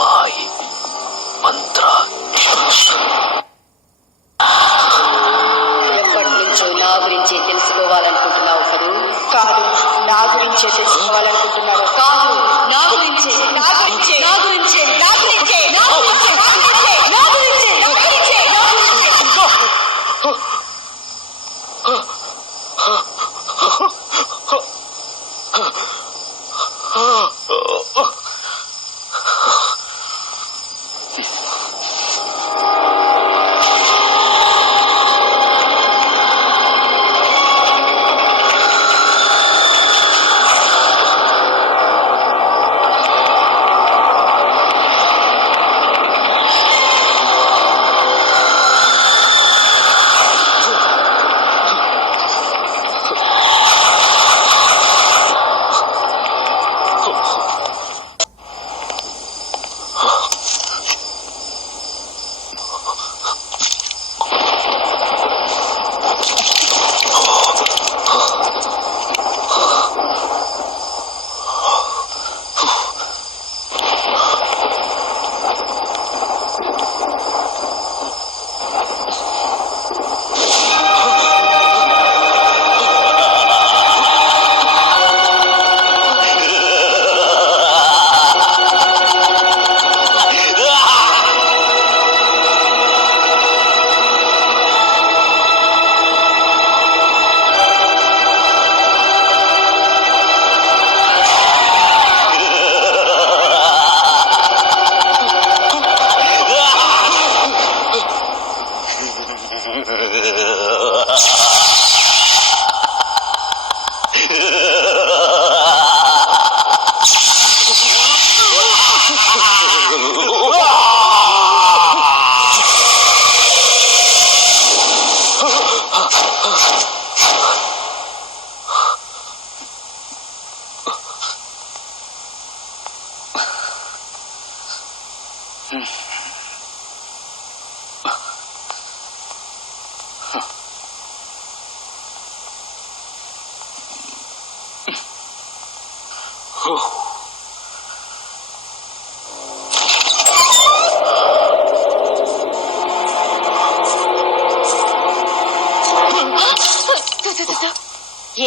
మాయి మంత్ర ఎప్పటి నుంచో నా గురించి తెలుసుకోవాలనుకుంటున్నావు కదూ? కాదు, నా గురించే తెలుసుకోవాలనుకుంటున్నావు. కాదు, నా గురించే నా గురించే నా గురించే నా గురించే నా గురించే నా గురించే నా గురించే నా గురించే నా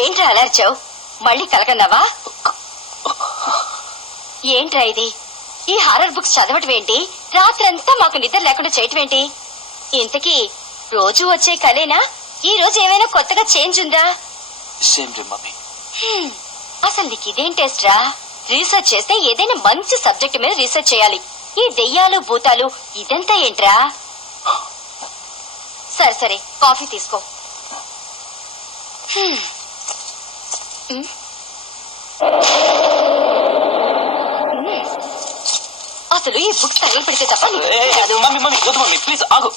ఏంట్రా అలర్చావు? మళ్ళీ కలకన్నావా? ఏంట్రా ఇది? ఈ హారర్ బుక్స్ చదవటం ఏంటి? రాత్రంతా మాకు నిద్ర లేకుండా చేయటం ఏంటి? ఇంతకీ రోజు వచ్చే కలేనా? ఈ రోజు ఏమైనా కొత్తగా చేంజ్ ఉందా? అసలు నీకు ఇదేం టెస్ట్ రా? రీసెర్చ్ చేస్తే ఏదైనా మంచి సబ్జెక్ట్ మీద రీసెర్చ్ చేయాలి. ఈ దెయ్యాలు భూతాలు ఇదంతా ఏంట్రా? సరే సరే, కాఫీ తీసుకో. అసలు ఈ బుక్స్ తగలు పెడితే తప్ప ప్లీజ్ ఆగు.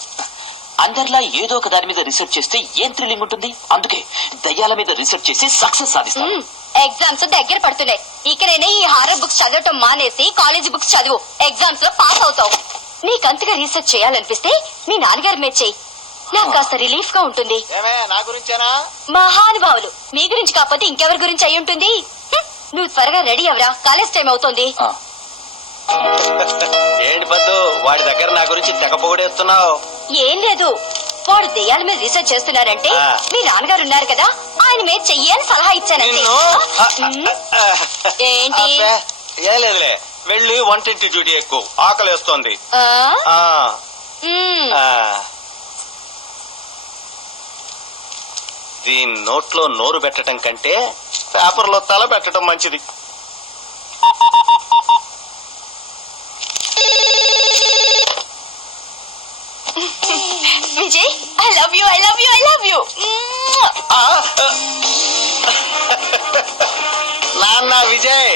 అందరిలా ఏదో ఒక దాని మీద రీసెర్చ్ చేస్తే ఏం థ్రిల్లింగ్ ఉంటుంది. అందుకే దయ్యాల మీద రీసెర్చ్ చేసి సక్సెస్ సాధిస్తాం. ఎగ్జామ్స్ దగ్గర పడుతున్నాయి. ఇకనైనా ఈ హారర్ బుక్స్ చదవటం మానేసి కాలేజీ బుక్స్ చదువు. ఎగ్జామ్స్ లో పాస్ అవుతావు. నీకంతగా రీసెర్చ్ చేయాలనిపిస్తే మీ నాన్నగారి మీద చెయ్యి. నాకు కాస్త రిలీఫ్ గా ఉంటుంది. నా గురించేనా? మహానుభావులు, మీ గురించి కాకపోతే ఇంకెవరి గురించి అయి ఉంటుంది? నువ్వు త్వరగా రెడీ అవరా, కాలేజ్ టైం అవుతోంది. ఏంటి పద్దు, వాడి దగ్గర నా గురించి తెగ పొగిడేస్తున్నావు? ఏం లేదు, వాడు దెయ్యాల మీద రీసెర్చ్ చేస్తున్నారంటే మీ నాన్నగారు ఉన్నారు కదా, ఆయన మీద చెయ్యి అని సలహా ఇచ్చానంటే. ఏంటి? ఏం లేదులే, వెళ్ళి వంటింటి డ్యూటీ ఎక్కువ, ఆకలేస్తోంది. దీని నోట్లో నోరు పెట్టడం కంటే పేపర్లో తల పెట్టడం మంచిది. Vijay, I love you, I love you, I love you. నాన్న విజయ్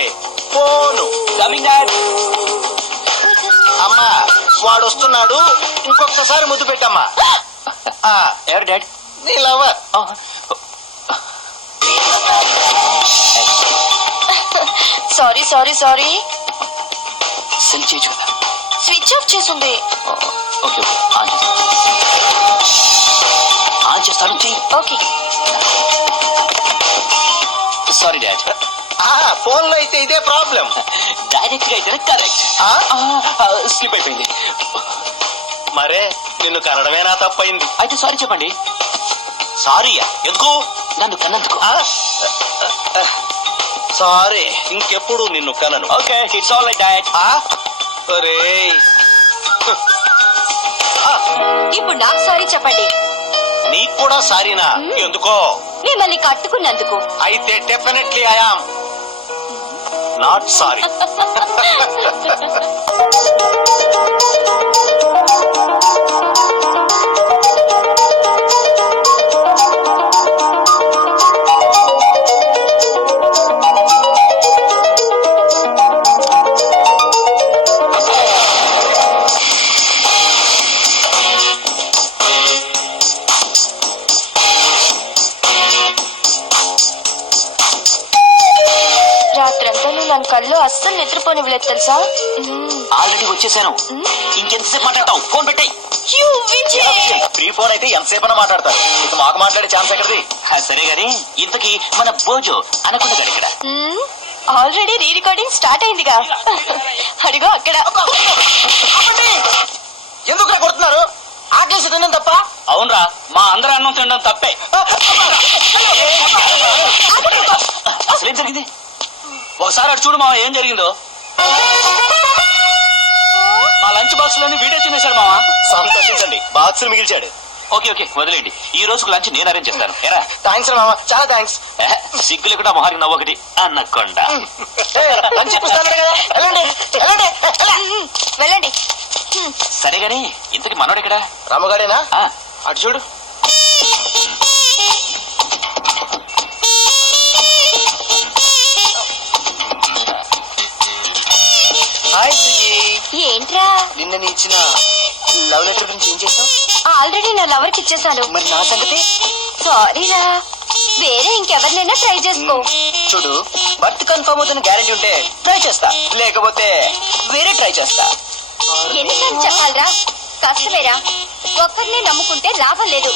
ఫోను. అమ్మా వాడు వస్తున్నాడు, ఇంకొకసారి ముద్దు పెట్టమ్మా. ఎవరు డాడ్? నీ lover. Sorry sorry sorry. Cell చేయొచ్చు కదా. స్విచ్ ఆఫ్ చేసింది. ఓకే ఆన్ చేస్తాను. ఓకే. Sorry dad. ఫోన్ లో అయితే ఇదే ప్రాబ్లం. డైరెక్ట్ గా అయితే కరెక్ట్. స్లిప్ అయిపోయింది. మరే నిన్ను కనడమేనా తప్పైంది. అయితే సారీ చెప్పండి. సారీయా? ఎందుకు? నన్ను కన్నందుకు. సారీ, ఇంకెప్పుడు నిన్ను కనను. Okay, it's all like that. ఇప్పుడు నాకు సారీ చెప్పండి. నీకు కూడా సారీనా? ఎందుకో? మిమ్మల్ని కట్టుకున్నందుకు. అయితే definitely I am not sorry. రాత్రంతా నువ్వు నన్ను కళ్ళు అస్సలు నిద్రపోనివ్వలేదు తెలుసా. ఆల్రెడీ వచ్చేసాను. ఇంకెంతసేపు మాట్లాడతావు? ఫోన్ పెట్టాయి. ఫ్రీ ఫోన్ అయితే ఎంతసేపు మాట్లాడతారు. ఇక మాకు మాట్లాడే ఛాన్స్ ఎక్కడిది? సరే గాని ఇంతకీ మన బోజో అనకుండా గడి ఇక్కడ. ఆల్రెడీ రీ రికార్డింగ్ స్టార్ట్ అయిందిగా. అడిగో అక్కడ. ఎందుకు కొడుతున్నారు? ఆకేసి తినడం తప్ప? అవునరా, మా అందరూ అన్నం తినడం తప్పే. అసలేం జరిగింది? ఒకసారి అటు చూడు మావా, ఏం జరిగిందో. మా లంచ్ బాక్స్ లోని వీడియో తినేశాడు మావా. సంతోషించండి, బాక్స్ మిగిల్చాడు. ఓకే ఓకే, వదిలేండి. ఈ రోజుకు లంచ్ నేను అరేంజ్ చేస్తాను. ఎరా? థ్యాంక్స్ మామ, చాలా థ్యాంక్స్. సిగ్గులు కూడా మొహారి నవ్వొకటి అన్నకొండ. లంచ్ ఇప్పిస్తాను కదా, వెళ్ళండి వెళ్ళండి వెళ్ళండి. సరే గాని ఇంతకి మనోడు ఎక్కడా? రామగాడేనా? ఆ, అటు చూడు. హాయ్ సుజీ. ఏంట్రా? నిన్న నీ ఇచ్చిన లవ్ లెటర్ గురించి ఏం చేసావు? ఆల్రెడీ నా లవర్ కి ఇచ్చేసాను. మరి నా సంగతి? సారీరా, వేరే ఇంకెవరినైనా ట్రై చేసుకో. చూడు, బర్త్ కన్ఫర్మ్ అవుతున్న గ్యారెంటీ ఉంటే ట్రై చేస్తా, లేకపోతే వేరే ట్రై చేస్తా. ఎన్నిసార్లు చెప్పాలరా? కష్టమేరా. ఒక్కరినే నమ్ముకుంటే లాభం లేదు.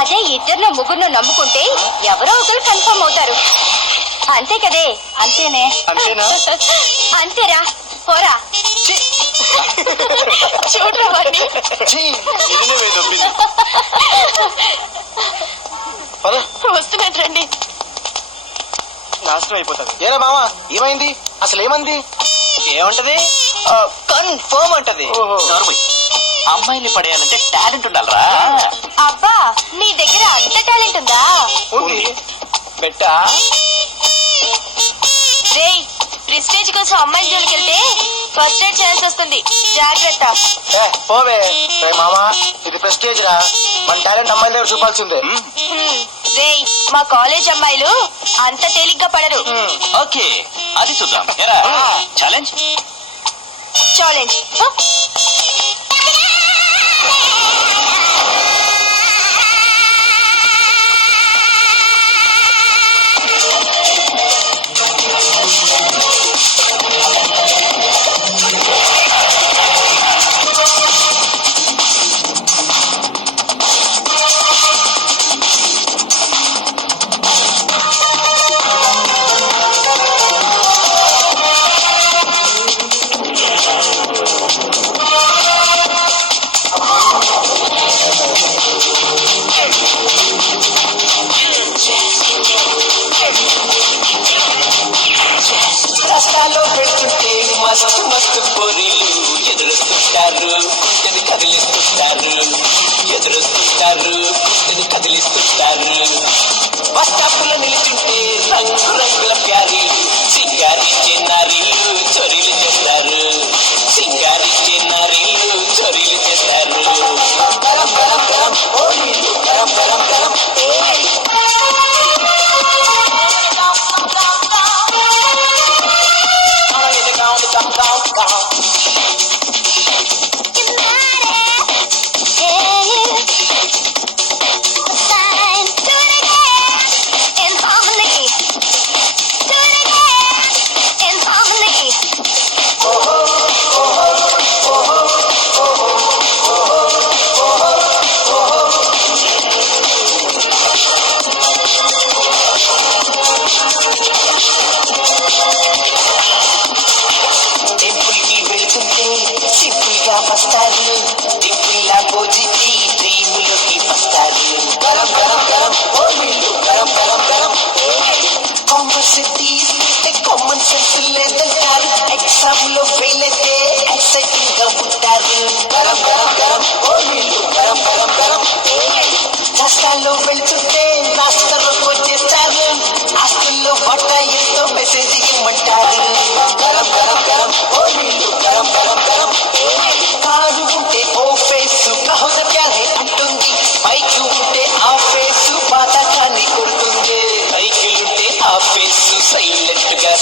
అదే ఇద్దరినో ముగ్గురునో నమ్ముకుంటే ఎవరో ఒకరు కన్ఫర్మ్ అవుతారు. అంతే కదే? అంతేనే. అంతేనా? అంతేరా, పోరా. చూడరా వాడిని. వస్తున్నట్టు రండి. నాశనం అయిపోతుంది. ఏరా మామ, ఏమైంది? అసలు ఏమంది? ఏమంటది? కన్ఫర్మ్ అంటది. నోర్మల్, అమ్మాయిని పడేయాలంటే టాలెంట్ ఉండాలరా. అబ్బా, మీ దగ్గర అంత టాలెంట్ ఉందా? ఉంది. బెట్టా రేయ్, ప్రెస్టేజ్ కోసం అమ్మాయి జోలికి వెళ్తే ఫస్ట్ ఎయిడ్ ఛాన్స్ వస్తుంది. జాగ్రత్త. పోవే. మామ, ఇది ప్రెస్టేజ్ రా. మన టాలెంట్ అమ్మాయిల దగ్గర చూపాల్సిందే. రేయ్, మా కాలేజ్ అమ్మాయిలు అంత తేలిగ్గా పడరు. ఓకే, అది చూద్దాం. ఎరా? Challenge challenge.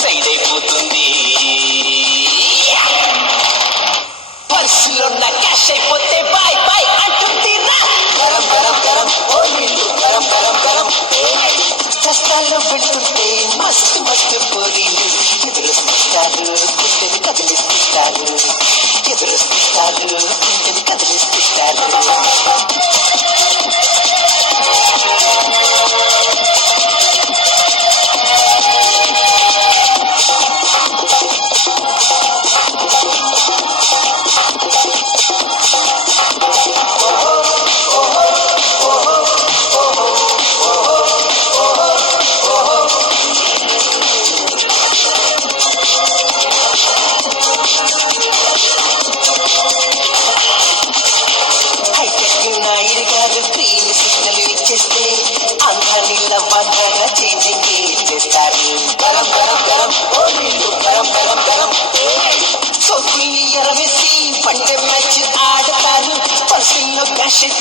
సైడ్ అయిపోతుంది. పర్సులో నా క్యాష్ అయిపోతే బాయ్ బాయ్ అంటుంది రా. గరం గరం గరం ఓ నీళ్ళు గరం గరం గరం. కష్టాల్లో పెడుతుంటే మస్తు మస్తు పోరీలు ఎదురొస్తుంటారు, గుండెని కదిలిస్తుంటారు. ఎదురొస్తుంటారు, గుండెని కదిలిస్తుంటారు.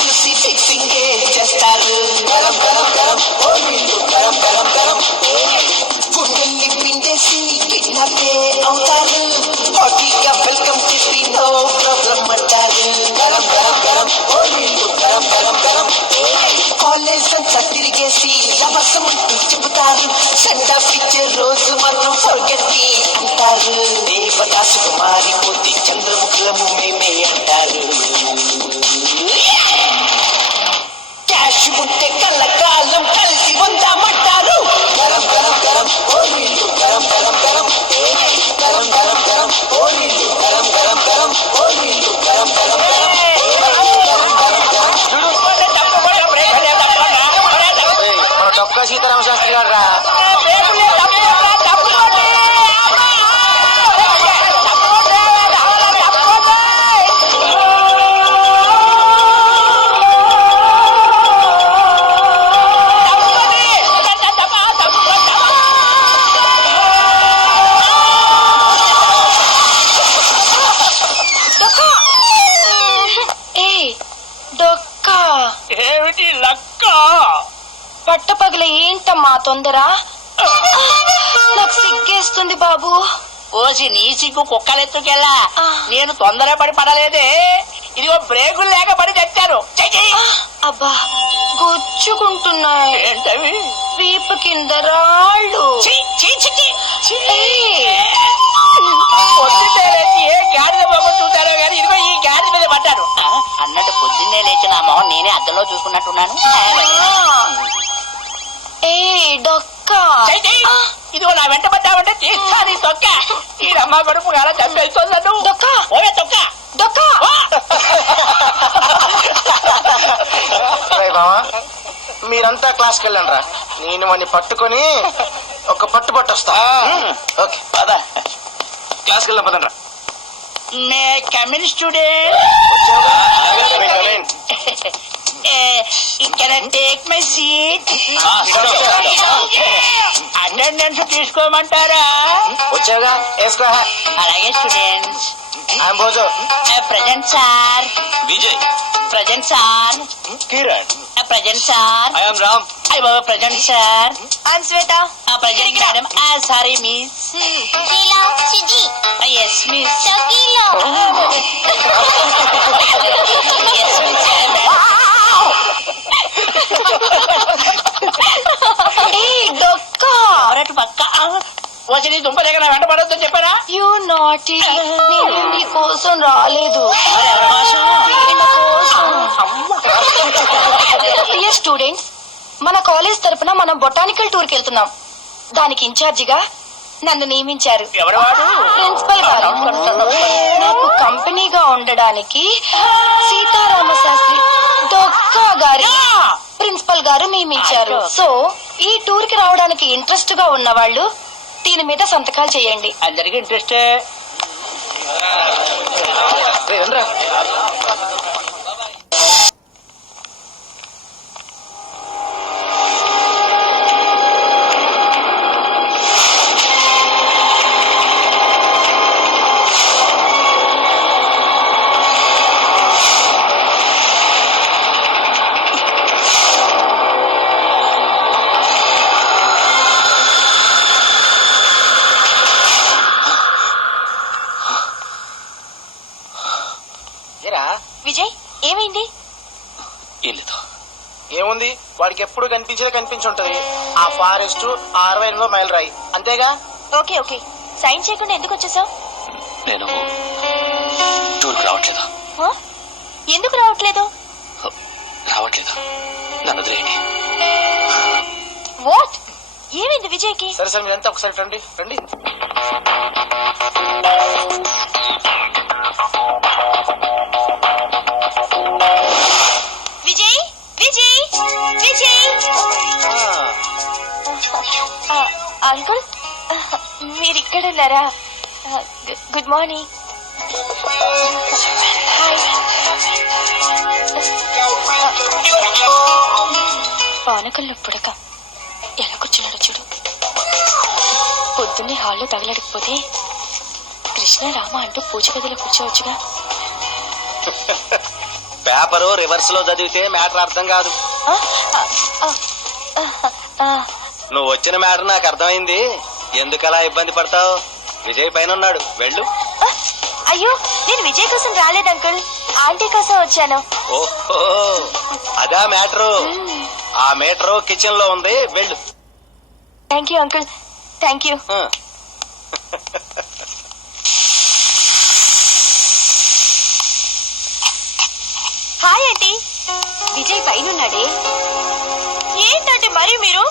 చూసి ఫిక్సింగ్ చేస్తారు. గరం గరం గరం ఓ నీళ్ళు గరం గరం గరం. గుండెల్ని పిండేసి కిడ్నాపే అవుతారు. హాటీగా వెల్కమ్ చెప్పి నో ప్రాబ్లం అంటారు. గరం గరం గరం ఓ నీళ్ళు గరం గరం గరం. కాలేజ్ అంతా తిరిగేసి అవసరం అంటూ చెబుతారు. సెండ్ ఆఫ్ ఇచ్చే రోజు మాత్రం ఫర్గెట్ మీ అంటారు. దేవదాసుకు మారిపోతే చంద్రముఖులము మేమే అంటారు. క్యాష్ ఉంటే కళ్ళకాలం కలిసి ఉందామంటారు. గరం గరం గరం ఓ నీళ్ళు గరం గరం గరం. గరం గరం గరం ఓ నీళ్ళు గరం గరం గరం. ఓ నీళ్ళు గరం గరం గరం. మన డొక్కా సీతారామ శాస్త్రి గారు రా. ఏమిటి లక్క? పట్టపగల ఏంటమ్మా తొందర? నాకు సిగ్గేస్తుంది బాబు. ఓసి నీ సిగ్గు కుక్కలెత్తుకెళ్ళా. నేను తొందరపడి పడలేదే, ఇదిగో బ్రేకులు లేక పడి తెచ్చాను. అబ్బా గుచ్చుకుంటున్నాయి. ఏంటవి? వీపు కింద రాళ్ళు. పొద్దున్నే లేచి ఏ గాడిద మొహం చూశారో గాని ఇదిగో ఈ గాడిద మీద పడ్డాను. అన్నట్టు పొద్దున్నే లేచి నా మొహం నేనే అద్దంలో చూసుకున్నట్టున్నాను. ఏ డొక్క, ఇదిగో నా వెంట పడ్డావంటే తీస్తా నీ తొక్క. ఈ రమ్మ గడుపు కాల చంపేస్తుంది నన్ను. డొక్క ఓవే తొక్క డొక్క. బావా మీరంతా క్లాస్కి వెళ్ళండి రా. నేను వాడిని పట్టుకొని ఒక పట్టు పట్టొస్తా. ఓకే పదా క్లాస్కి వెళ్దాం పదండ్రా. May come in student. Can I take my seat? Attendance తీసుకోమంటారా? వచ్చావుగా వేసుకో. అలాగే students. I'm Bhojo. Present sir. Vijay. Present sir. Kiran. Present sir. I'm Ram. అయ్య బాబా present sir. I'm Shweta. Present madam. Sorry miss. Sheela. సిజి. Yes miss. Shakeela. Yes miss. ఎవరటు పక్క వచ్చి నీ దుంపలేక నా వెంట పడొద్దని చెప్పారా? You naughty. నేను నీ కోసం రాలేదు. డియర్ స్టూడెంట్స్, మన కాలేజ్ తరపున మనం బొటానికల్ టూర్ కి వెళ్తున్నాం. దానికి ఇన్ఛార్జిగా నన్ను నియమించారు. ఎవరు వాడు? ప్రిన్సిపల్ గారు. నాకు కంపెనీగా ఉండడానికి సీతారామ శాస్త్రి డొక్కా గారి ప్రిన్సిపల్ గారు నియమించారు. సో ఈ టూర్ కి రావడానికి ఇంట్రెస్ట్ గా ఉన్న వాళ్ళు దీని మీద సంతకాలు చేయండి. అందరికి ఇంట్రెస్టే. వాడికి ఎప్పుడు కనిపించుంటది ఆ ఫారెస్ట్ 68 మైల్ రాయి అంతేగా. ఓకే ఓకే, సైన్ చేయకుండా ఎందుకు వచ్చేసావు? నేను టూర్కి రావట్లేదు. ఎందుకు రావట్లేదు? రావట్లేదు, నన్ను వదిలేయండి. వాట్? ఏమైంది విజయ్కి? సరే సరే మీరంతా ఒకసారి రండి రండి. విజయ్ విజయ్ విజయ్ అంకుల్, మీరు ఇక్కడ ఉన్నారా? Good morning. పానకల్లో పుడక ఎలా కూర్చున్నాడు చూడు. పొద్దున్నే హాల్లో తగలడకపోతే కృష్ణ రామ అంటూ పూజ గదిలో కూర్చోవచ్చుగా. పేపరు రివర్స్ లో చదివితే మ్యాటర్ అర్థం కాదు. నువ్వు వచ్చిన మ్యాటర్ నాకు అర్థమైంది. ఎందుకలా ఇబ్బంది పడతావు? విజయ్ పైన ఉన్నాడు, వెళ్ళు. అయ్యో, నేను విజయ్ కోసం రాలేదు అంకుల్, ఆంటీ కోసం వచ్చాను. ఓహో, అదా మ్యాటరు. ఆ మీటరు కిచెన్ లో ఉంది, వెళ్ళు. Thank you uncle, thank you. Hi aunty. Vijay పైనున్నాడే. ఏంటంటే మరి మీరు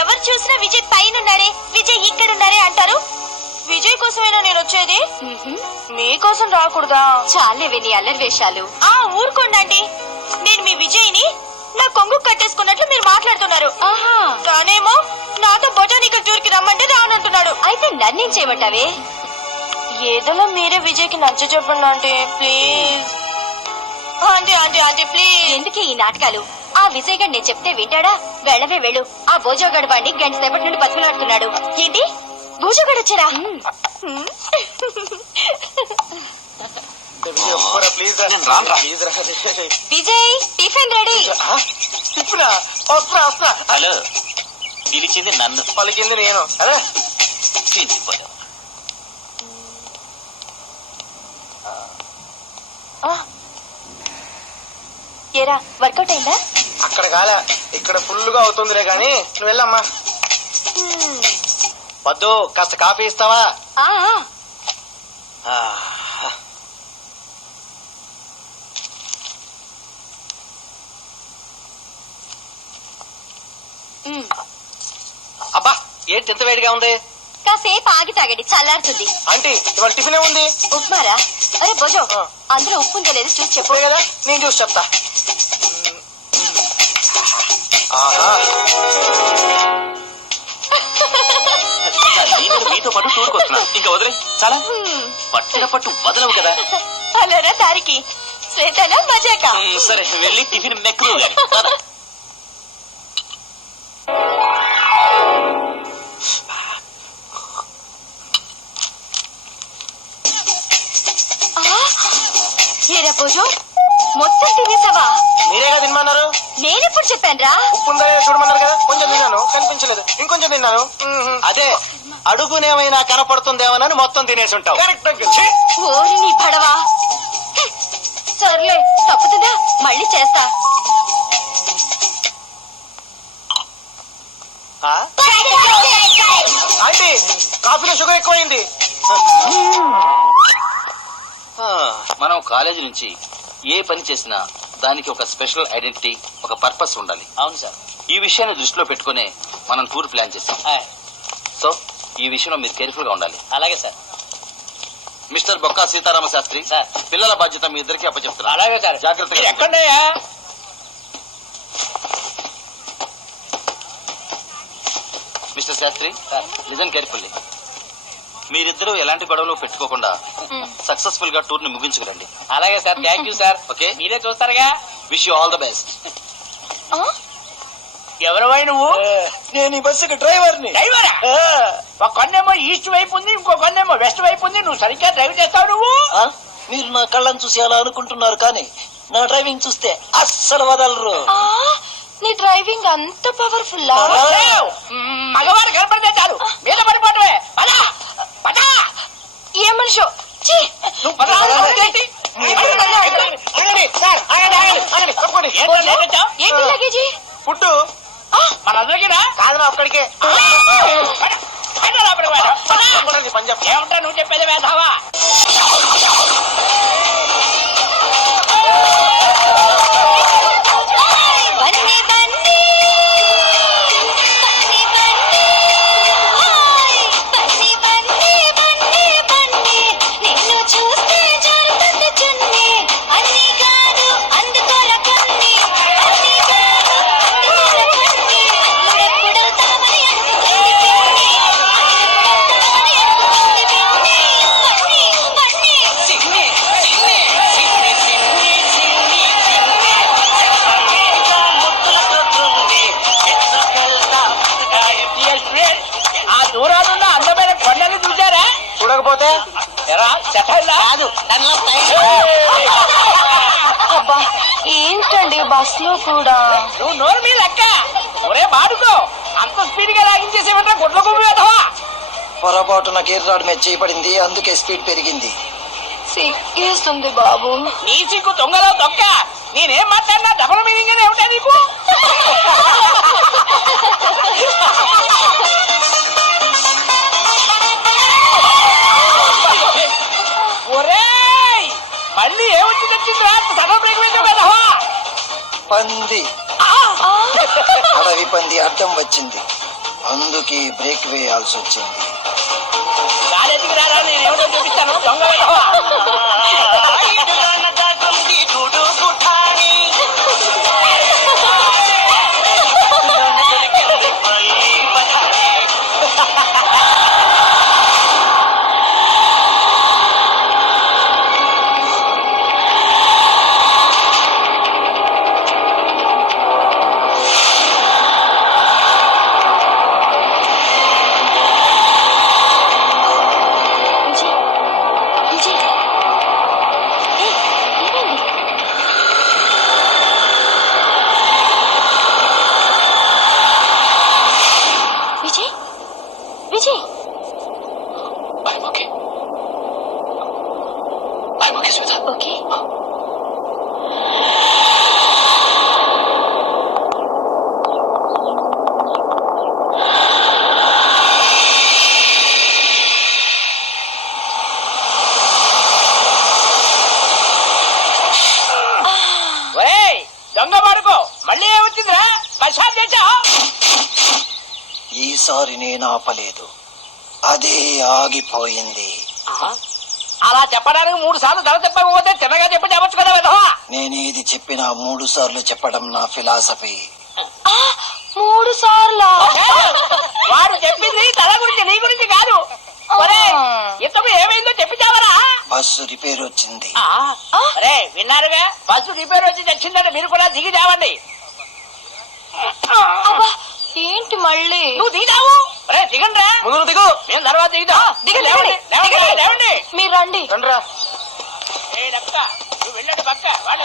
ఎవరు చూసినా విజయ్ పైనున్నాడే, విజయ్ ఇక్కడున్నారే అంటారు. విజయ్ కోసమేనా నేను వచ్చేది? మీకోసం రాకూడదా? చాలేవే నీ అల్లరి వేషాలు. ఊరుకోండి. నేను మీ విజయ్ ని నా కొంగు కట్టేసుకున్నట్లు మీరు మాట్లాడుతున్నారు. తానేమో నాతో బొటానికల్ టూర్ కి రమ్మంటే రానంటున్నాడు. అయితే నన్నేం చేయమంటావే? ఏదోలో మీరే విజయ్ కి నచ్చ చెప్పండి aunty, please. Aunty aunty aunty please. ఎందుకే ఈ నాటకాలు? ఆ విజయ్ గారు నేను చెప్తే వింటాడా? వెళ్ళవే వెళ్ళు. ఆ భోజోగడ్ వాడిని గంట సేపటి నుండి బతుకులాడుతున్నాడు. ఏంటి భోజోగడ్ వచ్చారా? Vijay tiffin ready. హలో, పిలిచింది నన్ను, పలికింది నేను. అదే పిలిచిపోయా. ఏరా వర్కౌట్ అయిందా? అక్కడ కాలే, ఇక్కడ ఫుల్ గా అవుతుందిలే గాని నువ్వు వెళ్ళమ్మా. వద్దు, కాస్త కాఫీ ఇస్తావా? అబ్బా, ఏంటి ఎంత వేడిగా ఉంది? కాసేపు ఆగి తాగండి, చల్లారుతుంది. ఆంటీ, ఇవాళ టిఫిన్ ఏముంది? ఉప్మారా? అరే భోజో, అందులో ఉప్పు ఉందో లేదో చూసి చెప్పు. కదా, నేను చూసి చెప్తా. నేను మీతో పాటు టూర్కి వస్తున్నాను, ఇంకా వదిలే. చాలా పట్టిన పట్టు వదలవు కదా. అలారా దారికి శ్వేతనా మజాక? సరే వెళ్ళి టిఫిన్ మెక్రూ గాని. ఏరా భోజో, మొత్తం తినేసావా? మీరేగా తినమన్నారు. నేనెప్పుడు చెప్పానురా? ఉప్పుందా చూడమన్నారు కదా, కొంచెం తిన్నాను, కనిపించలేదు, ఇంకొంచెం తిన్నాను. అదే అడుగునేమైనా కనపడుతుందేమోనని మొత్తం తినేసి ఉంటావు. ఓరి నీ పడవా. సర్లే, తప్పుతుందా? మళ్ళీ చేస్తా. ఆంటీ, కాఫీలో షుగర్ ఎక్కువైంది. మనం కాలేజీ నుంచి ఏ పని చేసినా దానికి ఒక స్పెషల్ ఐడెంటిటీ, ఒక పర్పస్ ఉండాలి. అవును సార్. ఈ విషయాన్ని దృష్టిలో పెట్టుకునే మనం టూర్ ప్లాన్ చేస్తాం. సో ఈ విషయంలో మీరు కేర్ఫుల్ గా ఉండాలి. అలాగే sir. Mister Bokka Seetharama Sastri sir, పిల్లల బాధ్యత మీ ఇద్దరికి అప్పచెప్తున్నారు. అలాగే సార్, జాగ్రత్తగా. ఎక్కడయ్యా? Mister Sastri, listen carefully. మీరిద్దరూ ఎలాంటి గొడవలు పెట్టుకోకుండా సక్సెస్ఫుల్ గా టూర్ ని ముగించుకురండి. అలాగే sir, thank you sir. Okay, మీరే చూస్తారుగా. Wish you all the best. ఎవరివై నువ్వు? నేను ఈ బస్సుకి డ్రైవర్ని. డ్రైవరా? ఒక కొన్నేమో ఈస్ట్ వైపు ఉంది, ఇంకో కొన్నేమో వెస్ట్ వైపు ఉంది. నువ్వు సరిగ్గా డ్రైవ్ చేస్తావు నువ్వు? మీరు నా కళ్ళని చూసి అలా అనుకుంటున్నారు, కానీ నా డ్రైవింగ్ చూస్తే అస్సలు వదలరు. నీ డ్రైవింగ్ అంత పవర్ఫుల్. మగవాడు కనపడితే చాలు మీద పడిపోవటమే. పదా పదా. ఏ మనిషో నువ్వు పదా. ఏంటి లగేజీ? ఫుడ్ మనందరికీనా కాదు నా ఒక్కడికే పని చెప్ప ఏమిటా నువ్వు చెప్పేది వేసావా బన్నీ బన్నీ బన్నీ బన్నీ బన్నీ బన్నీ నిన్ను చూస్తే జరుగుతుంది చున్నీ అన్ని కాదు అందుకోర కొన్ని అన్ని కాదు అందుకోర కొన్ని ఎప్పుడు తామని అనుకుంది పిన్ని ఎప్పుడు తామని అనుకుంది పిన్ని బన్నీ బన్నీ ఆ దూరాలున్న అందమైన కొండలు చూసారా చూడకపోతే ఎరా చెట్టా కాదు అబ్బా ఏంటండి బస్ లో కూడా నువ్వు నోరు మీ లెక్క ఒరే బాడుకో అంత స్పీడ్ గా లాగించేసేమంటే గుడ్ల గుమ్మి వేదవా పొరపాటున గేర్ రాడ్ మీద చేయబడింది, అందుకే స్పీడ్ పెరిగింది. సిగ్గేస్తుంది బాబు. నీ సిగ్గు దొంగలో దొక్క నేనేం మాట్లాడినా డబుల్ మీనింగ్ అని ఏమిటా నీకు ఒరేయ్ మళ్ళీ ఏమొచ్చి తెచ్చిందిరా సడన్ బ్రేక్ వేసావు కదా పంది అడవి పంది అడ్డం వచ్చింది, అందుకే బ్రేక్ వేయాల్సి వచ్చింది. కాలేజీకి రారా నేనేమిటో చూపిస్తాను దొంగ వేదవా దొంగ పడుకో మళ్ళీ ఏమొచ్చిందిరా బస్సాప్ చేసా ఈసారి నేను ఆపలేదు, అదే ఆగిపోయింది. అలా చెప్పడానికి 3 సార్లు ధర చెప్పకపోతే తిన్నగా చెప్పి చెప్పచ్చు కదా విధవా నేనేది చెప్పినా 3 సార్లు చెప్పడం నా ఫిలాసఫీ. 3 సార్లా? వాడు చెప్పింది తల గురించి నీ గురించి కాదు. ఇంతకు ఏమైందో చెప్పి చావరా? బస్సు రిపేర్ వచ్చింది. అరే విన్నారుగా, బస్సు రిపేర్ వచ్చి తెచ్చిందంటే మీరు కూడా దిగి చావండి. ఏంటి మళ్ళీ నువ్వు దిగావు? అరే దిగండి ముందు దిగు, మేము తర్వాత దిగుతాం. లేవండి మీరు రండి. నువ్వు వెళ్ళండి పక్క వాడు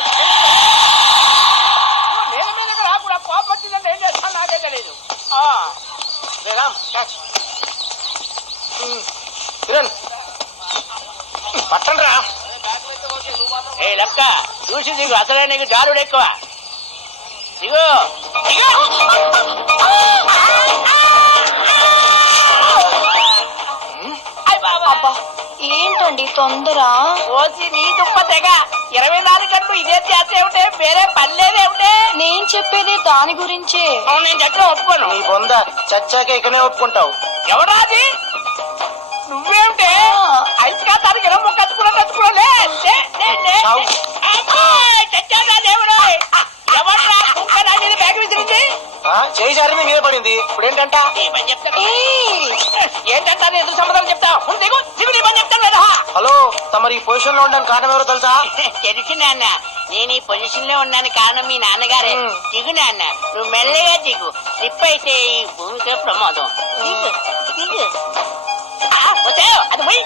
నేల మీదకి రాకుండా కోపం వచ్చిందంటే ఏం చేస్తాను నాకే తెలియదు. పట్టండి రా. ఏ లెక్క చూసి దిగు, అసలే నీకు జారుడు ఎక్కువ. దిగు దిగు. అబ్బా ఏంటండి తొందర? ఓసి నీ దుప్ప తెగ 24 గంటలు ఇదే చేసేవుంటే వేరే పని లేదేమిటే. నేను చెప్పేది దాని గురించే. నేను చెప్పిన ఒప్పుకోను. నీ బొంద చచ్చాక ఇకనే ఒప్పుకుంటావు. ఎవడాది? నువ్వేమిటే ఐస్ కాతానికి రమ్ము కచ్చుకున్నా చచ్చాదా దేవుడు? ఎవడ్రా కుక్క నా మీద బ్యాగ్ విసిరింది? చేయి జారింది మీద పడింది. ఇప్పుడు ఏంటంట? నీ పని చెప్తాను. ఏంటంటే ఎదురు సమాధానం చెప్తావు? ముందు దిగు దిగు, నీ పని చెప్తాను లేదా? హలో, తమరు ఈ పొజిషన్ లో ఉండడానికి కారణం ఎవరో తెలుసా? తెలుసు నాన్న, నేను ఈ పొజిషన్ లో ఉన్నాను కారణం మీ నాన్నగారే. దిగు నాన్న, నువ్వు మెల్లగా దిగు. స్లిప్ అయితే ఈ భూమికే ప్రమాదం. దిగు దిగు. వచ్చావు అది పోయి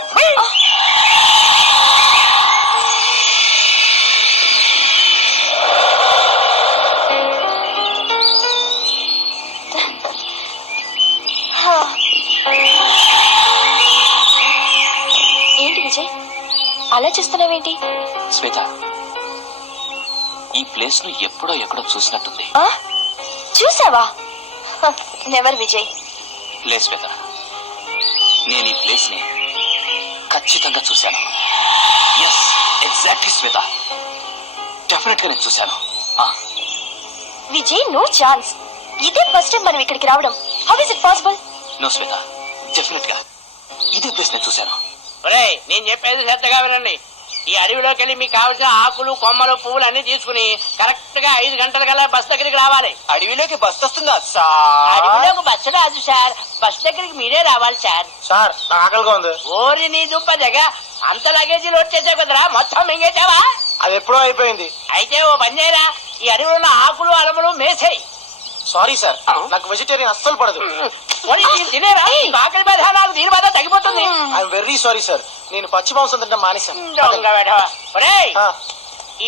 ఏంటి విజయ్ అలా చూస్తున్నావేంటి? శ్వేత, ఈ ప్లేస్ ను ఎప్పుడో ఎక్కడో చూసినట్టుంది. చూసావా? నెవర్ విజయ్. లేదు శ్వేత, నేను ఈ ప్లేస్ ని ఖచ్చితంగా చూశాను. ఎస్, ఎగ్జాక్ట్లీ శ్వేత, డెఫినెట్ గా నేను చూశాను. Vijay, no chance. ఇదే ఫస్ట్ టైం మనం ఇక్కడికి రావడం. How is it possible? No Shweta, definite గా ఇదే ప్లేస్ నేను చూశాను. ఒరేయ్, నేను చెప్పేది శ్రద్ధగా వినండి. ఈ అడవిలోకి వెళ్ళి మీకు కావాల్సిన ఆకులు, కొమ్మలు, పువ్వులు అన్ని తీసుకుని కరెక్ట్ గా 5 గంటల కల్లా బస్ దగ్గరికి రావాలి. అడవిలోకి బస్సు వస్తుందా అడవిలోకి బస్సు రాదు సార్, బస్ దగ్గరికి మీరే రావాలి సార్. సార్ నాకు ఆకలిగా ఉంది. ఓరి నీ దుంప జగ, అంత లగేజీ లోడ్ చేసే కదరా, మొత్తం మింగేసావా? అది ఎప్పుడో అయిపోయింది. అయితే ఓ పని చేయరా, ఈ అడవిలో ఉన్న ఆకులు, అలములు మేసేయి. సారీ సార్, నాకు వెజిటేరియన్ అస్సలు పడదు. తినేరా, ఆకలి బాధ నాకు దీని బాధ తగ్గిపోతుంది. ఐఎమ్ వెరీ సారీ సార్, నేను పచ్చి మాంసం తింటాం మానేశాను. దొంగ వెధవ. ఒరేయ్, ఆ,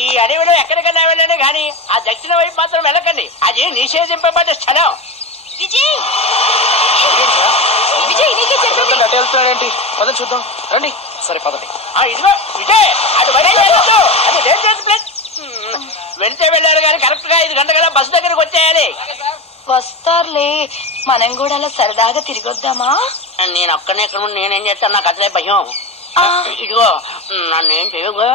ఈ అడవిలో ఎక్కడికన్నా వెళ్ళండి కానీ ఆ దక్షిణ వైపు మాత్రం వెళ్ళకండి, అది నిషేధింపబడ్డ స్థలం. విజయ్, విజయ్ నీకే చెప్పండి. అటు వెళ్తున్నాడేంటి? పదండి చూద్దాం, రండి. సరే పదండి. ఇదిగో విజయ్, అటు బయట వెళ్ళొద్దు, అది డేంజరస్ ప్లేస్. వెళ్తే వెళ్ళారు కానీ కరెక్ట్ గా 5 గంటల బస్సు దగ్గరికి వచ్చేయాలి. వస్తారులే, మనం కూడా అలా సరదాగా తిరిగొద్దామా? నేను ఒక్కనే ఎక్కడ ఉండి నేనేం చేస్తాను, నాకు అసలే భయం. ఇదిగో నన్ను ఏం చేయగా.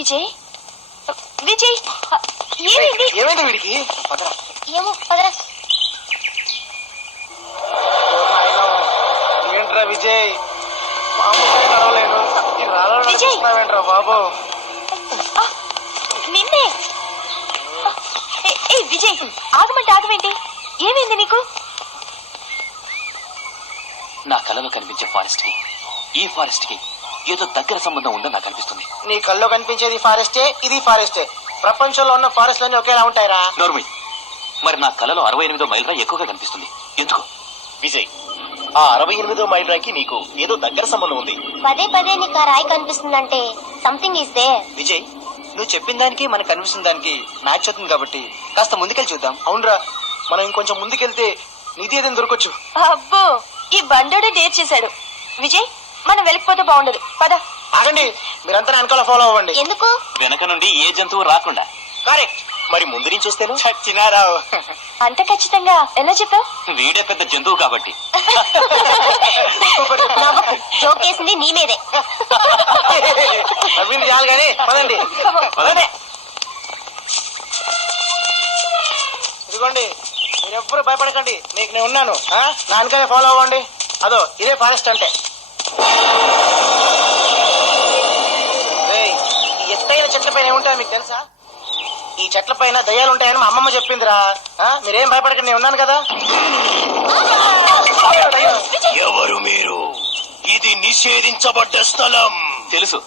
విజయ్, విజయ్, ఏమైంది? ఏమైంది వీడికి? పదరా. ఏమో, పదరా. ఏంట్రా విజయ్, మామూలుగా నడవలేను. ఈ రాళ్ళలో విజయ్. నడుస్తున్నావేంట్రా బాబు? నిన్నే. ఏ విజయ్, ఆగమంటే ఆగమేంటి? ఏమైంది నీకు? నా కలలో కనిపించే ఫారెస్ట్ కి ఈ ఫారెస్ట్ కి ఏదో దగ్గర సంబంధం ఉందని నాకు అనిపిస్తుంది. నీ కల్లో కనిపించేది ఫారెస్టే, ఇది ఫారెస్టే. ప్రపంచంలో ఉన్న ఫారెస్ట్లన్నీ ఒకేలా ఉంటాయిరా. నోర్మి, మరి నా కలలో 68వ మైల్ రా ఎక్కువగా కనిపిస్తుంది. ఎందుకు? విజయ్, ఆ 68వ మైల్ రాయికి నీకు ఏదో దగ్గర సంబంధం ఉంది. పదే పదే నీకు ఆ రాయి కనిపిస్తుందంటే సంథింగ్ ఈస్ దేర్. విజయ్, నువ్వు చెప్పిన దానికి మనకు కనిపిస్తున్న దానికి మ్యాచ్ అవుతుంది కాబట్టి కాస్త ముందుకెళ్ళి చూద్దాం. అవునరా, మనం ఇంకొంచెం ముందుకెళ్తే నిధి ఏదైనా దొరకొచ్చు. అబ్బో, ఈ బండోడే డేర్ చేశాడు. విజయ్, మనం వెళ్ళిపోతే బాగుండదు. పద. ఆగండి, మీరంతా వెనకాల ఫాలో అవ్వండి. ఎందుకు? వెనక నుండి ఏ జంతువు రాకుండా. కరెక్ట్. మరి ముందు నుంచి చూస్తేను చచ్చినారావు. అంత ఖచ్చితంగా ఎలా చెప్పావు? వీడే పెద్ద జంతువు కాబట్టి. నవ్వకు, జోక్ వేసింది నీ మీదే. నవ్వింది చాలు గానీ పదండి. పదండి. ఇదిగోండి, మీరెవ్వరూ భయపడకండి, మీకు నేను ఉన్నాను. నా వెనకాలే ఫాలో అవ్వండి. అదో ఇదే ఫారెస్ట్ అంటే. ఈ ఎత్తైన చెట్ల పైన ఏముంటాయో మీకు తెలుసా? ఈ చెట్ల పైన దయ్యాలు ఉంటాయని మా అమ్మమ్మ చెప్పిందిరా. మీరేం భయపడకండి, నేను ఉన్నాను కదా. ఎవరు మీరు? ఇది నిషేధించబడ్డ స్థలం. తెలుసు,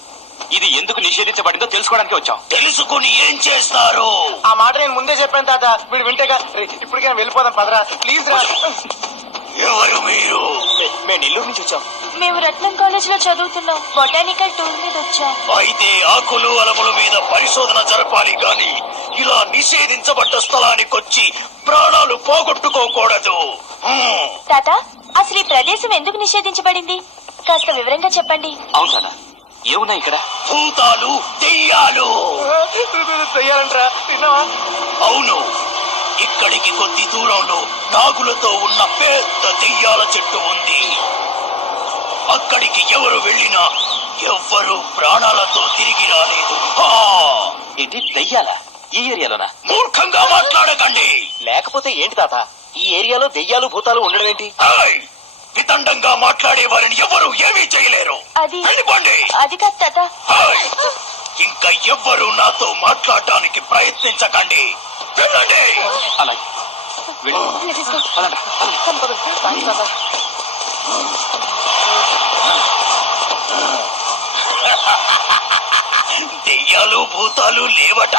ఇది ఎందుకు నిషేధించబడిందో తెలుసుకోవడానికి వచ్చాం. తెలుసుకుని ఏం చేస్తారు? ఆ మాట నేను ముందే చెప్పాను తాత, వీడు వింటేగా. ఇప్పటికైనా వెళ్ళిపోదాం పదరా, ప్లీజ్ రా. ఎవరు మీరు? మేము నెల్లూరు నుంచి వచ్చాం. మేము రత్నం కాలేజ్ లో చదువుతున్నాం. బొటానికల్ టూర్ మీద వచ్చాం. అయితే ఆకులు అలముల మీద పరిశోధన జరపాలి గాని ఇలా నిషేధించబడ్డ స్థలానికి వచ్చి ప్రాణాలు పోగొట్టుకోకూడదు. తాత, అసలు ఈ ప్రదేశం ఎందుకు నిషేధించబడింది? కాస్త వివరంగా చెప్పండి. అవును కదా, ఏమున్నాయి ఇక్కడ? భూతాలు, దెయ్యాలు. దయ్యాలంటరా, విన్నావా? అవును, ఇక్కడికి కొద్ది దూరంలో నాగులతో ఉన్న పెద్ద దెయ్యాల చెట్టు ఉంది. అక్కడికి ఎవరు వెళ్ళినా ఎవ్వరూ ప్రాణాలతో తిరిగి రాలేదు. ఏంటి, దయ్యాలా? ఈ ఏరియాలోనా? మూర్ఖంగా మాట్లాడకండి. లేకపోతే ఏంటి తాత, ఈ ఏరియాలో దెయ్యాలు భూతాలు ఉండడం ఏంటి? ఏయ్! వితండంగా మాట్లాడే వారిని ఎవరు ఏమీ చేయలేరు. వెళ్ళిపోండి. అది కాదు తాత. ఏయ్! ఇంకా ఎవ్వరూ నాతో మాట్లాడటానికి ప్రయత్నించకండి. వెళ్ళండి. అలాగే పదండి. దయ్యాలు భూతాలు లేవట.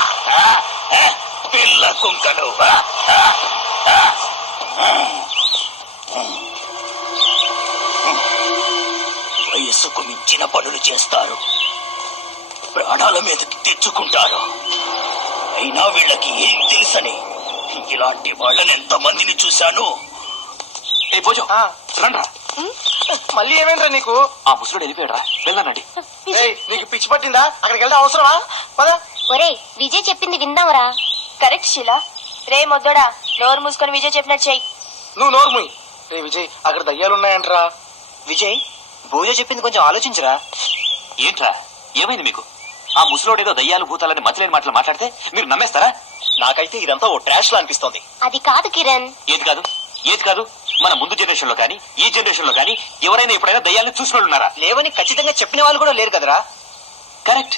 పిల్ల కుంకలు. వయస్సుకు మించిన పనులు చేస్తారు, ప్రాణాల మీదకి తెచ్చుకుంటారు. అయినా వీళ్ళకి ఏం తెలుసని ఇలాంటి వాళ్ళని ఎంతమందిని చూశాను. ఏ భోజం రండ్రా. మళ్ళీ ఏమేంట్రా నీకు? ఆ ముసలుడు వెళ్ళిపోయాడా? వెళ్ళానండి. నీకు పిచ్చి పట్టిందా? అక్కడికి వెళ్తే అవసరమా? పదా. ఒరే విజయ్ చెప్పింది విందాంరా. కరెక్ట్ శీలా. రే మొద్దోడా, నోరు మూసుకొని విజయ్ చెప్పినట్టు చెయ్యి. నువ్వు నోరు మూయి. రే విజయ్, అక్కడ దయ్యాలున్నాయంట్రా. విజయ్, భోజ చెప్పింది కొంచెం ఆలోచించరా. ఏంట్రా ఏమైంది మీకు? ఆ ముసలోడేదో దయ్యాలు భూతాలని మతిలేని మాటలు మాట్లాడితే మీరు నమ్మేస్తారా? నాకైతే ఇదంతా ఓ ట్రాష్ లా అనిపిస్తోంది. అది కాదు కిరణ్. ఏది కాదు? ఏది కాదు? మన ముందు జనరేషన్ లో కానీ ఈ జనరేషన్ లో కానీ ఎవరైనా ఎప్పుడైనా దయ్యాలను చూసిన వాళ్ళు ఉన్నారా? లేవని ఖచ్చితంగా చెప్పిన వాళ్ళు కూడా లేరు కదరా. కరెక్ట్.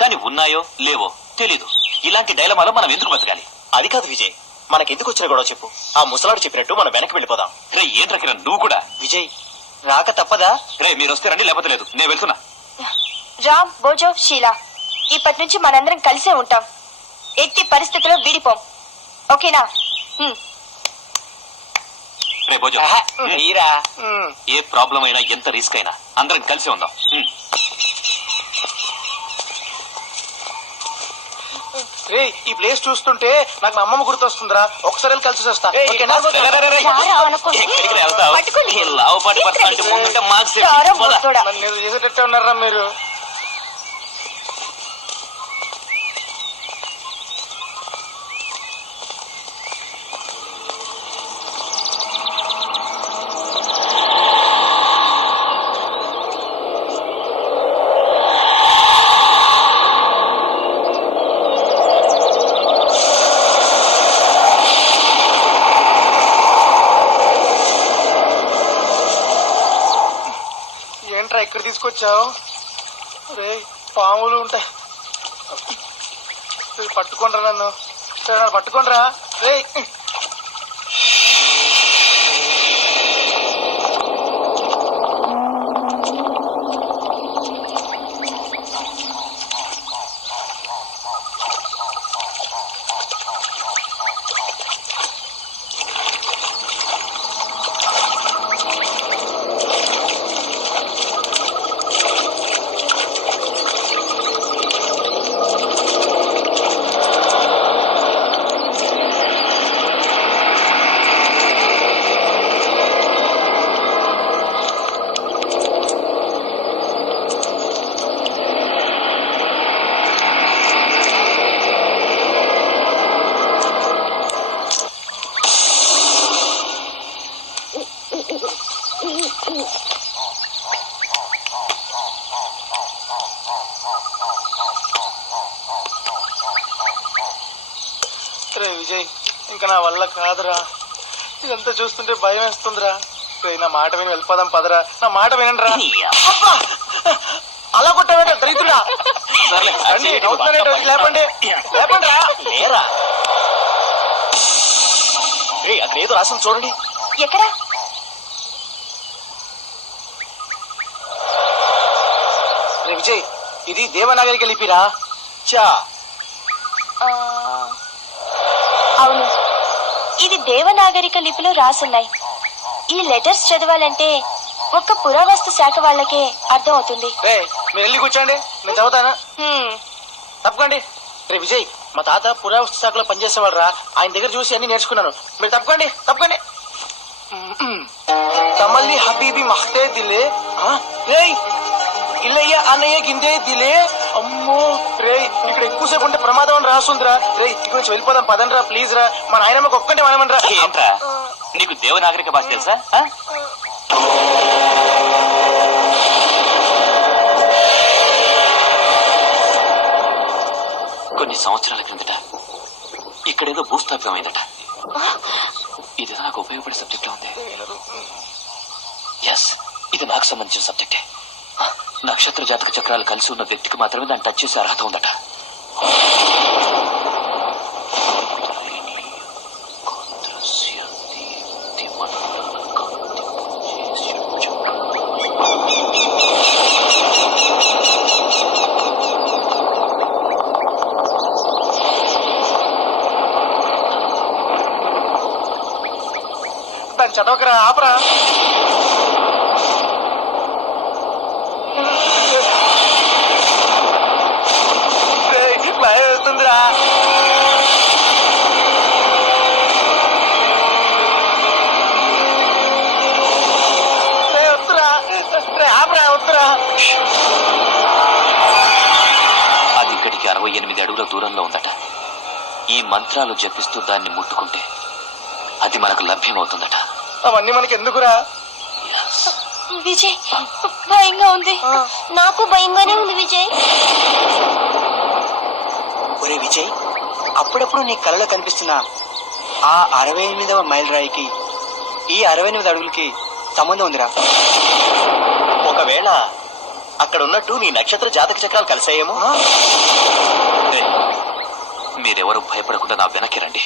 కానీ ఉన్నాయో లేవో తెలీదు. ఇలాంటి డైలమాలో మనం ఎందుకు బతకాలి? అది కాదు విజయ్, మనకెందుకు వచ్చిన గొడవ చెప్పు. ఆ ముసలాడు చెప్పినట్టు మనం వెనక్కి వెళ్ళిపోదాం. రే ఏంట్రా కిరణ్ నువ్వు కూడా? విజయ్, రాక తప్పదా? రే మీరు వస్తే రండి, లేకపోతే లేదు. నేను వెళ్తున్నా. రామ్, భోజో, షీలా, ఇప్పటి నుంచి మనందరం కలిసే ఉంటాం. ఎట్టి పరిస్థితుల్లో విడిపోం. ఓకేనా? రే భోజం, మీరా? ఏ ప్రాబ్లం అయినా ఎంత రిస్క్ అయినా అందరం కలిసి ఉందాం. రే, ఈ ప్లేస్ చూస్తుంటే నాకు మా అమ్మమ్మ గుర్తొస్తుందిరా. ఒకసారి వెళ్ళి కలిసి వస్తా. ఓకేనా? ఎక్కడికి వెళ్తావు? పట్టుకోండి. ఈ లావుపాటి పర్సనాలిటీ ముందుంటే మార్క్స్ రారా మొద్దోడా. నన్ను ఏదో చేసేటట్టే ఉన్నారా మీరు? ఏంట్రా ఇక్కడ తీసుకొచ్చావు? రే, పాములు ఉంటాయి. పట్టుకోండ్రా నన్ను. పట్టుకోండ్రా రే. రే విజయ్, ఇంకా నా వల్ల కాదురా. ఇదంతా చూస్తుంటే భయం వేస్తుందిరా. రే, నా మాట విని వెళ్ళిపోదాం పదరా. నా మాట వినండిరా. అబ్బా! అలా కొట్టావేట దరిద్రుడా. రండి, నవ్వుతున్నారేంటో, లేపండి. లేపండి రా. లేరా? రే, అక్కడ ఏదో రాసింది చూడండి. ఎక్కడ? రే విజయ్, ఇది దేవనాగరిక లిపిరా. చా. అవును, ఇది దేవనాగరిక లిపిలో రాసున్నాయి. ఈ లెటర్స్ చదవాలంటే ఒక్క పురావస్తు శాఖ వాళ్ళకే అర్థం అవుతుంది. రే, మీరు వెళ్ళి కూర్చోండి, నేను చదువుతాను. తప్పకండి. రే విజయ్, మా తాత పురావస్తు శాఖలో పనిచేసేవాడు రా. ఆయన దగ్గర చూసి అన్ని నేర్చుకున్నాను. మీరు తప్పకండి. తప్పకండి. తమల్లి హబీబీ మహతే దిలే. రేయ్, ఇల్లయ్య అన్నయ్య గిందే దిలే. అమ్మో రే, ఇక్కడ ఎక్కువసేపు ఉంటే ప్రమాదం అని రాసుందిరా. రే, ఇక్కడ నుంచి వెళ్ళిపోదాం పదండ్రా ప్లీజ్ రా. మా నాయనమ్మకి ఒక్కటే మనమనరా. ఏంట్రా నీకు దేవనాగరిక భాష తెలుసా? కొన్ని సంవత్సరాల క్రిందట ఇక్కడేదో భూస్థాపితం అయిందట. ఇదేదో నాకు ఉపయోగపడే సబ్జెక్ట్ లో ఉంది. ఎస్, ఇది నాకు సంబంధించిన సబ్జెక్టే. నక్షత్ర జాతక చక్రాలు కలిసి ఉన్న వ్యక్తికి మాత్రమే దాన్ని టచ్ చేసే అర్హత ఉందట. దాన్ని చదవకరా, ఆపరా. భయం అవుతుందిరా. వద్దురా, ఆపరా, వద్దురా. అది ఇక్కడికి 68 అడుగుల దూరంలో ఉందట. ఈ మంత్రాలు జపిస్తూ దాన్ని ముట్టుకుంటే అది మనకు లభ్యమవుతుందట. అవన్నీ మనకి ఎందుకురా? విజయ్, భయంగా ఉంది. నాకు భయంగానే ఉంది విజయ్. ఒరే విజయ్, అప్పుడప్పుడు నీ కలలో కనిపిస్తున్న ఆ 68వ మైల్ రాయికి ఈ 68 అడుగులకి సంబంధం ఉందిరా. ఒకవేళ అక్కడ ఉన్నట్టు నీ నక్షత్ర జాతక చక్రాలు కలిసాయేమో. మీరెవరూ భయపడకుండా నా వెనక్కి రండి.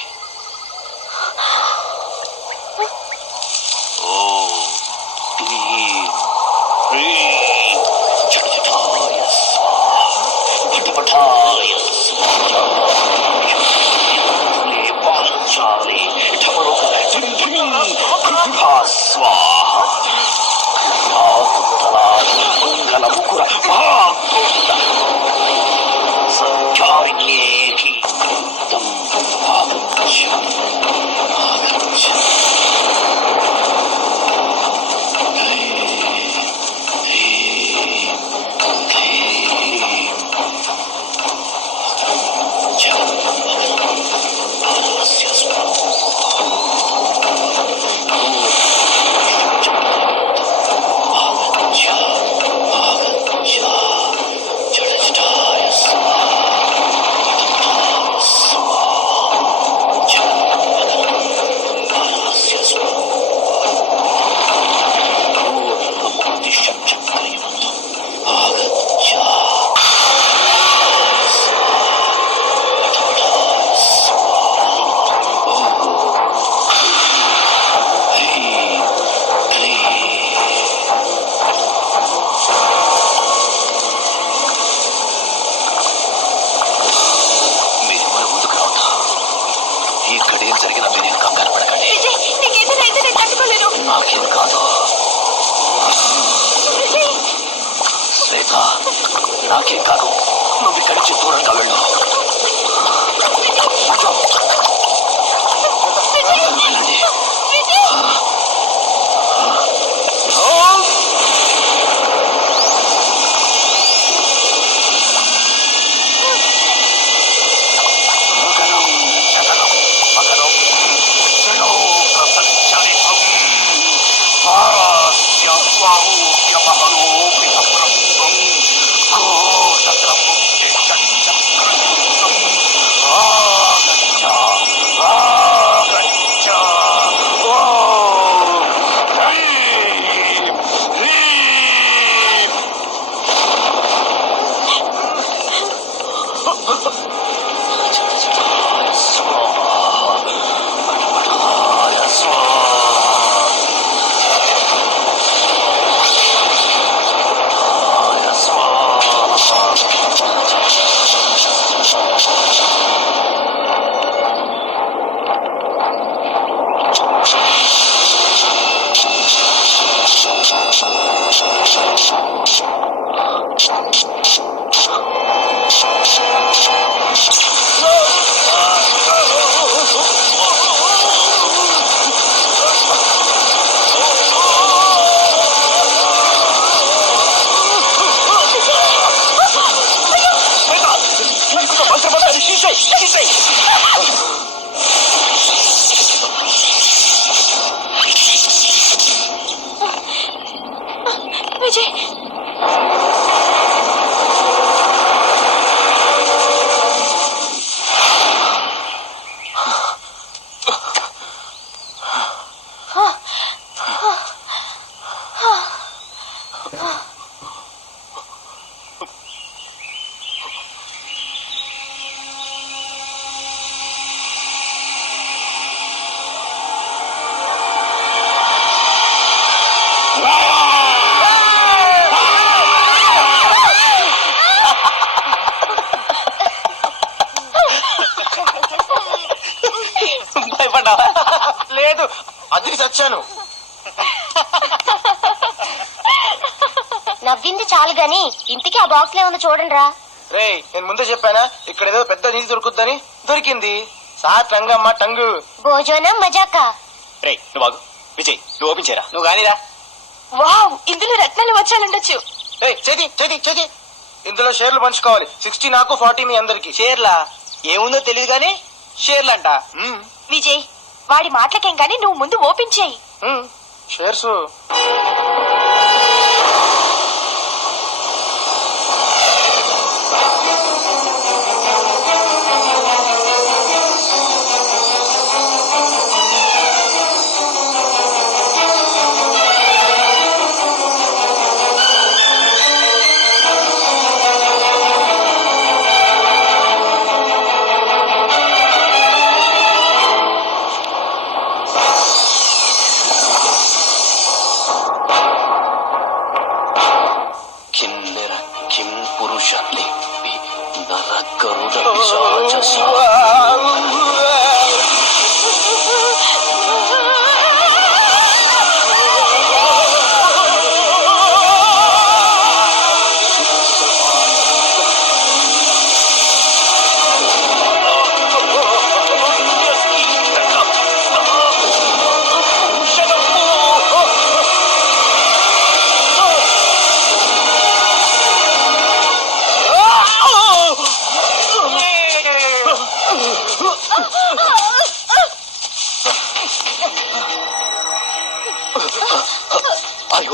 నాకేం కాదు, నువ్వు ఇక్కడి నుంచి దూరంగా వెళ్ళు. వెళ్ళండి. అదిరి చచ్చాను. నవ్వింది చాలు గాని ఇంటికి ఆ బాక్స్ లో ఏమన్నా చూడండి రా. రే నేను ముందే చెప్పానా ఇక్కడ ఏదో పెద్ద నిధి దొరుకుద్దని. దొరికింది. సార్ టంగమ్మ టంగు. భోజనం మజాకా. రే నువ్వు బాగు విజయ్, నువ్వు ఓపెన్ చేయరా. నువ్వు కానీరా. వావ్, ఇందులో రత్నాలు వచ్చానుండొచ్చు. చేతి చేతి చేతి. ఇందులో షేర్లు పంచుకోవాలి. 60 నాకు 40 మీ అందరికి. షేర్లా ఏముందో తెలియదు కానీ షేర్లంట. విజయ్, వాడి మాటలకేం గానీ నువ్వు ముందు ఓపెన్ చేయి. షేర్స్. కిన్నెర కిం పురుష లిపి నర గరుడ పిశాచ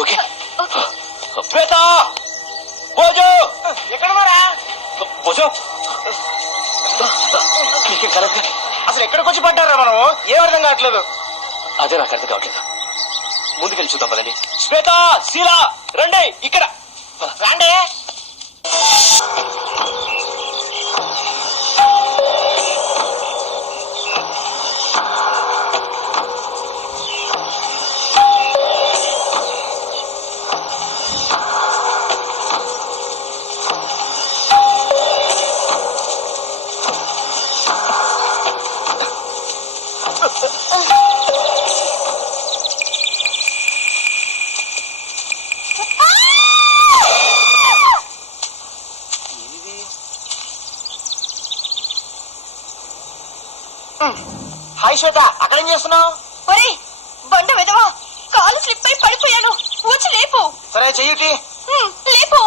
ఓకే. శ్వేత భోజు ఎక్కడ మారా? భోజు మీకేం కలదు. అసలు ఎక్కడికి వచ్చి పడ్డారా మనం? ఏం అర్థం కావట్లేదు. అదే నాకు అర్థం కావట్లేదు. ముందుకెళ్ళి చూద్దాం పదండి. శ్వేత శీలా రండి ఇక్కడ రాండే. హాయ్ శ్వేత, అక్కడేం చేస్తున్నావు? ఒరేయ్ బండ విధవా, కాలు స్లిప్ అయి పడిపోయాను. వచ్చి లేపు. సరే చెయ్యిటి. లేపు.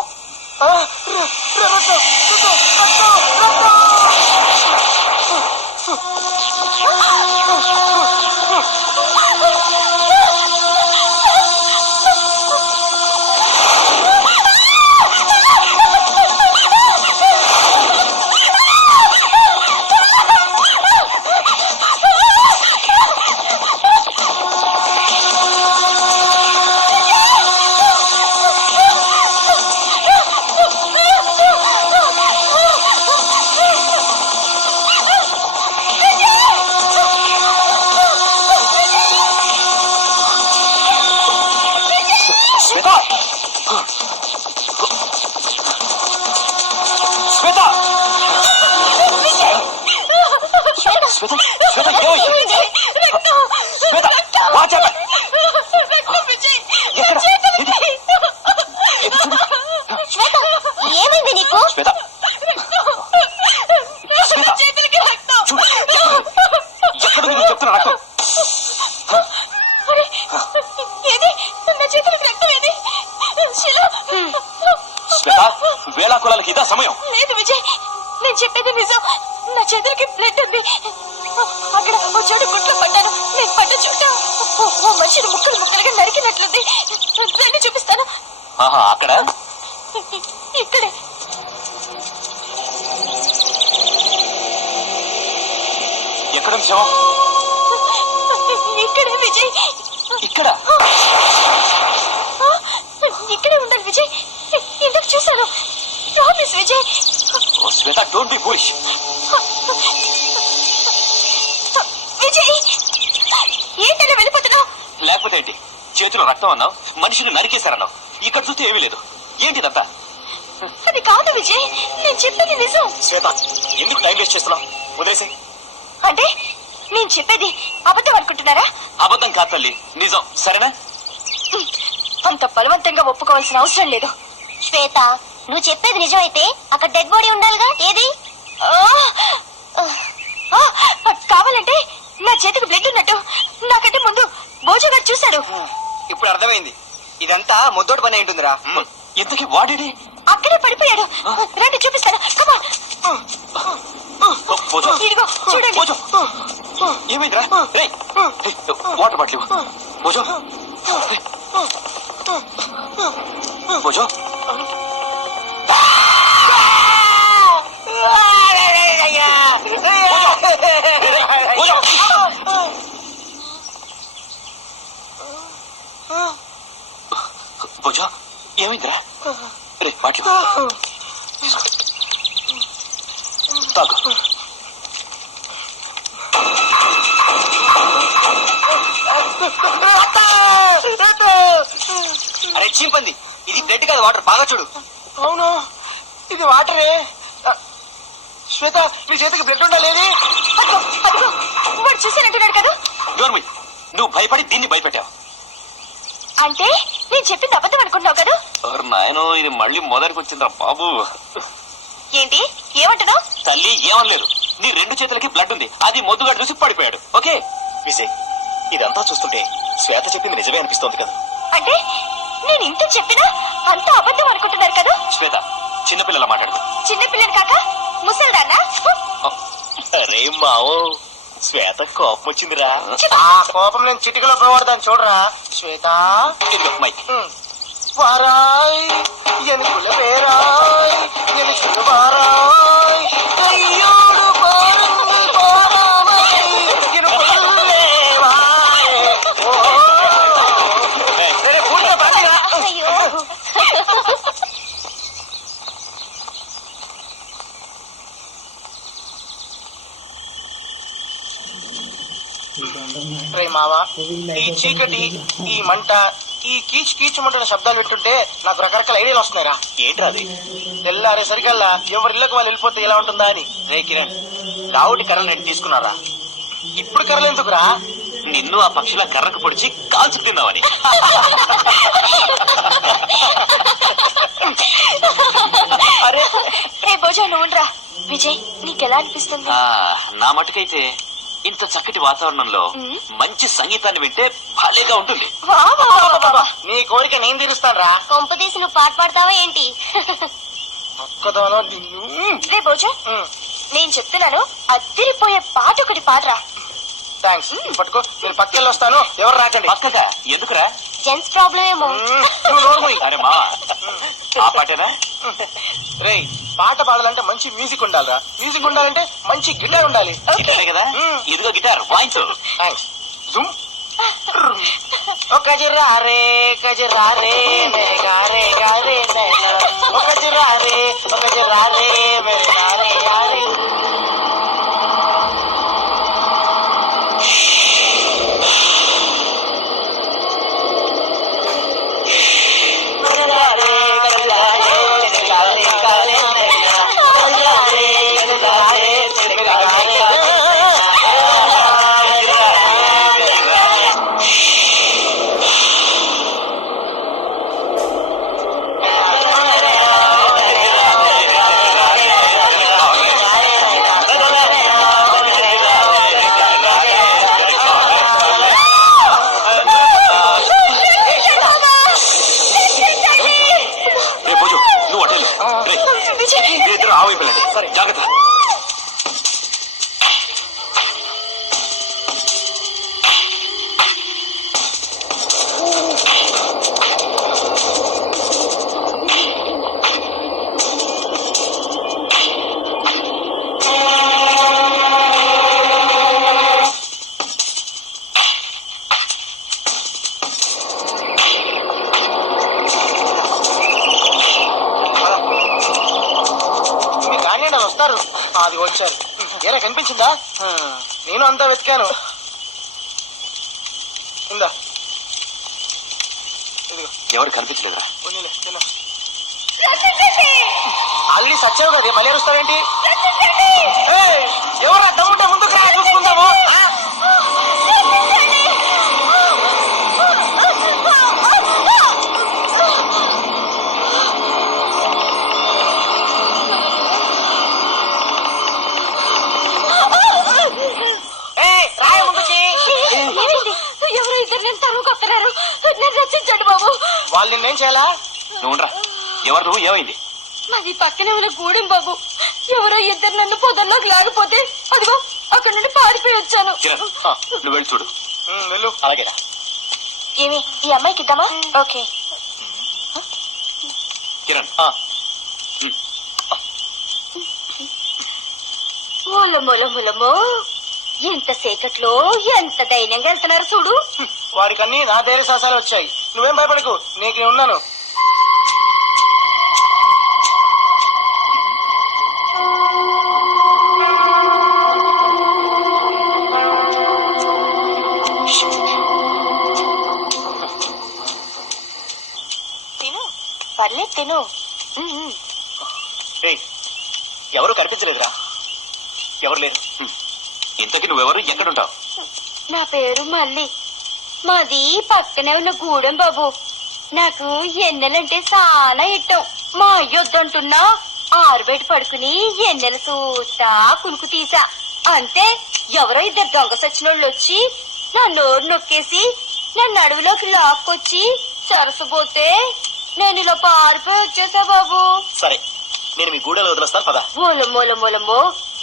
ఏమైంది నీకు? చెప్తున్నా రక్తం. శ్వేత వేళాకులాలకి ఇదా సమయం. లేదు విజయ్, నేను చెప్పేది నిజం. నా చేతులకి బ్లడ్ ఉంది. అక్కడ ఓ చోటు గుట్లో పడ్డాను. నేను పడ్డ చోట ఓ మనిషిని ముక్కలు ముక్కలుగా నరికినట్లుంది. రండి చూపిస్తాను. అక్కడ ఇక్కడే. ఎక్కడ శవం? ఇక్కడే విజయ్. ఇక్కడ ఇక్కడే ఉండాలి విజయ్. ఇందాక చూశాను. Promise Vijay. Shweta don't be foolish. Vijay ఏంటనే వెళ్ళిపోతున్నావు? లేకపోతే ఏంటి? చేతిలో రక్తం అన్నావు, మనిషిని నరికేశారన్నావు. ఇక్కడ చూస్తే ఏమీ లేదు. ఏంటిదంతా? అది కాదు విజయ్, నేను చెప్పేది నిజం. శ్వేత ఎందుకు టైం వేస్ట్ చేస్తున్నావు? వదిలేసి. అంటే నేను చెప్పేది అబద్ధం అనుకుంటున్నారా? అబద్ధం కాదు తల్లి, నిజం. సరేనా? అంత బలవంతంగా ఒప్పుకోవాల్సిన అవసరం లేదు. శ్వేత, నువ్వు చెప్పేది నిజమైతే అక్కడ డెడ్ బాడీ ఉండాలిగా, ఏది? కావాలంటే నా చేతికి బ్లడ్ ఉన్నట్టు నాకంటే ముందు భోజు గారు చూశాడు. ఇప్పుడు అర్థమైంది, ఇదంతా ముద్దోటి పని ఉంటుందిరా. ఇంతకీ వాడేడి? అక్కడే పడిపోయాడు. రండి చూపిస్తాను. Come on. భోజు, ఇదిగో చూడండి. భోజు, ఏమైందిరా? రేయ్, వాటర్ బాటిల్ ఇవ్వు. భోజు, భోజు, భోజు, ఏమైందిరా? రే బాటిల్ తాగు. అరే చీంపంది, ఇది బ్లడ్ కాదు వాటర్, బాగా చూడు. అవును, ఇది వాటరే. శ్వేత, నీ చేతికి బ్లడ్ ఉండాలి. అదిగో అదిగో వాడు చూసానంటున్నాడు కదా. గౌరమి, నువ్వు భయపడి దీన్ని భయపెట్టావు. అంటే నేను చెప్పింది అబద్ధం అనుకుంటున్నావు కదా. నాయనో, ఇది మళ్ళీ మొదటికి వచ్చిందా బాబు? ఏంటి ఏమంటున్నావు? తల్లి ఏమనలేదు, నీ 2 చేతులకి బ్లడ్ ఉంది. అది మొద్దుగాడు చూసి పడిపోయాడు. ఓకే విజయ్, ఇదంతా చూస్తుంటే శ్వేత చెప్పింది నిజమే అనిపిస్తోంది కదా. అంటే నేను ఇంత చెప్పినా అంత అబద్ధం అనుకుంటున్నారు కదా. శ్వేత, చిన్నపిల్లల మాట్లాడు. చిన్నపిల్లని కాక ముసలిదాన్నా? అరే మావో, శ్వేత కోపం వచ్చిందిరా. ఆ కోపం నేను చిటికలో పోవాడదాన్ని చూడరా. శ్వేత, ఇదిగో మైక్. వారాయ్ ఎనుకుల పేరాయ్ ఎనుకుల వారాయ్ అయ్యోడు పారంగి పారామై ఎనుకులే వాయ్. ఓ సరే పూర్తిగా బాగా. అయ్యో, రే మావా, ఈ చీకటి, ఈ మంట, ఈ కీచు కీచుమంటున్న శబ్దాలు వింటుంటే నాకు రకరకాల ఐడియాలు వస్తున్నాయిరా. ఏంట్రా అది? తెల్లారే సరికల్లా ఎవరి ఇళ్ళకి వాళ్ళు వెళ్ళిపోతే ఎలా ఉంటుందా అని. రే కిరణ్, రావుడి కర్రలు నేను తీసుకున్నారా? ఇప్పుడు కర్రలు ఎందుకురా? నిన్ను ఆ పక్షుల కర్రకు పొడిచి కాల్చి తిన్నావని. అరే ఏ భోజనం నువ్వు ఉండరా. విజయ్, నీకెలా అనిపిస్తుంది? నా మటుకైతే ఇంత చక్కటి వాతావరణంలో మంచి సంగీతాన్ని వింటే భలేగా ఉంటుంది. వా, వా, వా, వా, వా. నీ కోరిక నేను తీరుస్తాను రా. కొంప తీసి నువ్వు పాట పాడతావా ఏంటి? ఒక్కదానో నిన్ను. రే భోజు, నేను చెప్తున్నాను, అద్దిరిపోయే పాట ఒకటి పాడరా. థ్యాంక్స్, పట్టుకో. నేను పక్కకెళ్ళి వస్తాను, ఎవరు రాకండి. పక్కగా ఎందుకురా? జెంట్స్ ప్రాబ్లం ఏమో. నువ్వు నోరు మూయి. అరే మా, ఆ పాటేనా? రే, పాట పాడాలంటే మంచి మ్యూజిక్ ఉండాలిరా. మ్యూజిక్ ఉండాలంటే మంచి గిటార్ ఉండాలి. గిటారే కదా, ఇదిగో గిటార్ వాయించు. థ్యాంక్స్. జుమ్. ఓ కజిరారే కజిరారే మే గారే గారే నైనా. ఓ కజిరారే మే గారే గారే. జాగ్రత్త. వస్తారు. అది వచ్చారు. ఏరా కనిపించిందా? నేను అంతా వెతికాను. ఇందా, ఎవరు కనిపించలేదురా? ఆల్రెడీ సచ్చావు కదా, మళ్ళీ అరుస్తావేంటి? ఎవరా దమ్ముంటే ముందుకు రా, చూసుకుందాము. నన్ను తరుముకొస్తున్నారు. నన్ను రక్షించండి బాబు. వాళ్ళు నిన్నేం చేయాలా? నువ్వురా, ఎవరు నువ్వు, ఏమైంది? మాది పక్కనే ఉన్న గూడెం బాబు. ఎవరో ఇద్దరు నన్ను పొదల్లోకి లాగిపోతే అదిగో అక్కడ నుండి పారిపోయి వచ్చాను. కిరణ్, నువ్వు వెళ్ళి చూడు. వెళ్ళు. అలాగేనా? ఏమి ఈ అమ్మాయికి ఇద్దామా? ఓకే. కిరణ్, మూలమూలమూలమో ఎంత సేకట్లో ఎంత ధైర్యంగా వెళ్తున్నారు చూడు. వాడికన్నీ నా ధైర్య సాహసాలు వచ్చాయి. నువ్వేం భయపడకు, నీకు నేను ఉన్నాను. తిను, పర్లేదు తిను. ఎవరు కనిపించలేదురా? ఎవరు లేరు. ఇంతకీ నువ్వెవరు, ఎక్కడుంటావు? నా పేరు మల్లి. మాది పక్కనే ఉన్న గూడెం బాబు. నాకు ఎన్నెలంటే చాలా ఇష్టం. మా అయ్యొద్దంటున్నా ఆరుబయట పడుకుని ఎన్నెలు చూస్తా కునుకు తీసా. అంతే ఎవరో ఇద్దరు దొంగ సచ్చినోళ్ళు వచ్చి నా నోరు నొక్కేసి నన్ను అడవిలోకి లాక్కొచ్చి సరసపోతే నేను ఇలా పారిపోయి వచ్చేసా బాబు. సరే, నేను మీ గూడెలో వదిలేస్తాను పదా. మూలమూలమూలమో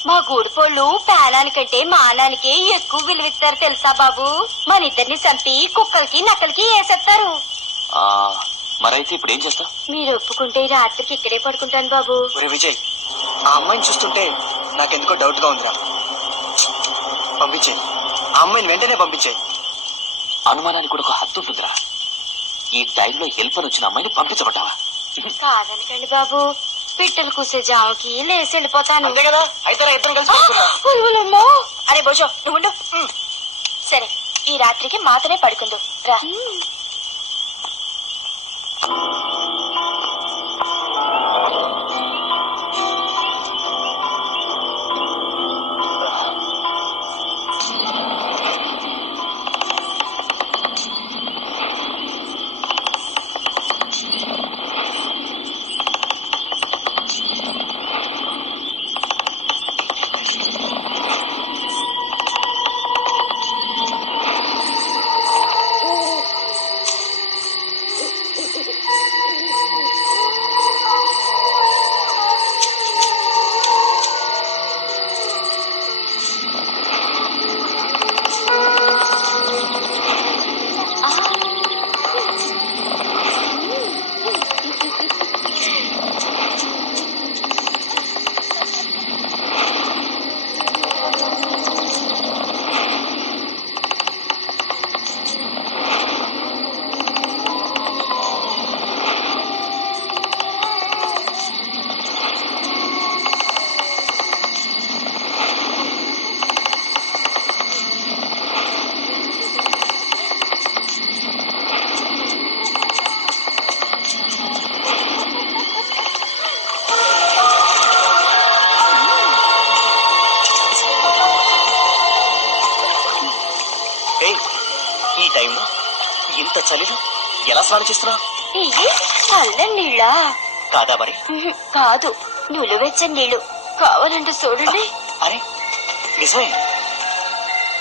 మా గూడిపోళ్ళు ప్రాణానికంటే మానానికే ఎక్కువ విలువిస్తారు తెలుసా బాబు. మన ఇద్దరిని చంపి కుక్కలకి నక్కలకి వేసేస్తారు. మరైతే ఇప్పుడు ఏం చేస్తావు? మీరు ఒప్పుకుంటే ఈ రాత్రికి ఇక్కడే పడుకుంటాను బాబు. విజయ్, ఆ అమ్మాయిని చూస్తుంటే నాకెందుకో డౌట్ గా ఉందిరా. పంపించేయి, ఆ అమ్మాయిని వెంటనే పంపించేయి. అనుమానానికి కూడా ఒక హద్దు ఉంటుందిరా. ఈ టైంలో హెల్ప్ అని వచ్చిన అమ్మాయిని పంపించబట్టావా? కాదనకండి బాబు, పిట్టలు కూసే జామకి లేసి వెళ్ళిపోతాను. అంతే కదా, అయితే ఇద్దరం కలిసి పడుకుందాం. ఉలువులమ్మో. అరే బోజో నువ్వు సరే, ఈ రాత్రికి మాతనే పడుకుందు రా. ఈ టైంలో ఇంత చలిలో ఎలా స్నానం చేస్తున్నావు? ఇవి చల్లని నీళ్ళ కాదా మరి? కాదు, నులువెచ్చని నీళ్లు. కావాలంటే చూడండి. అరే నిజమే,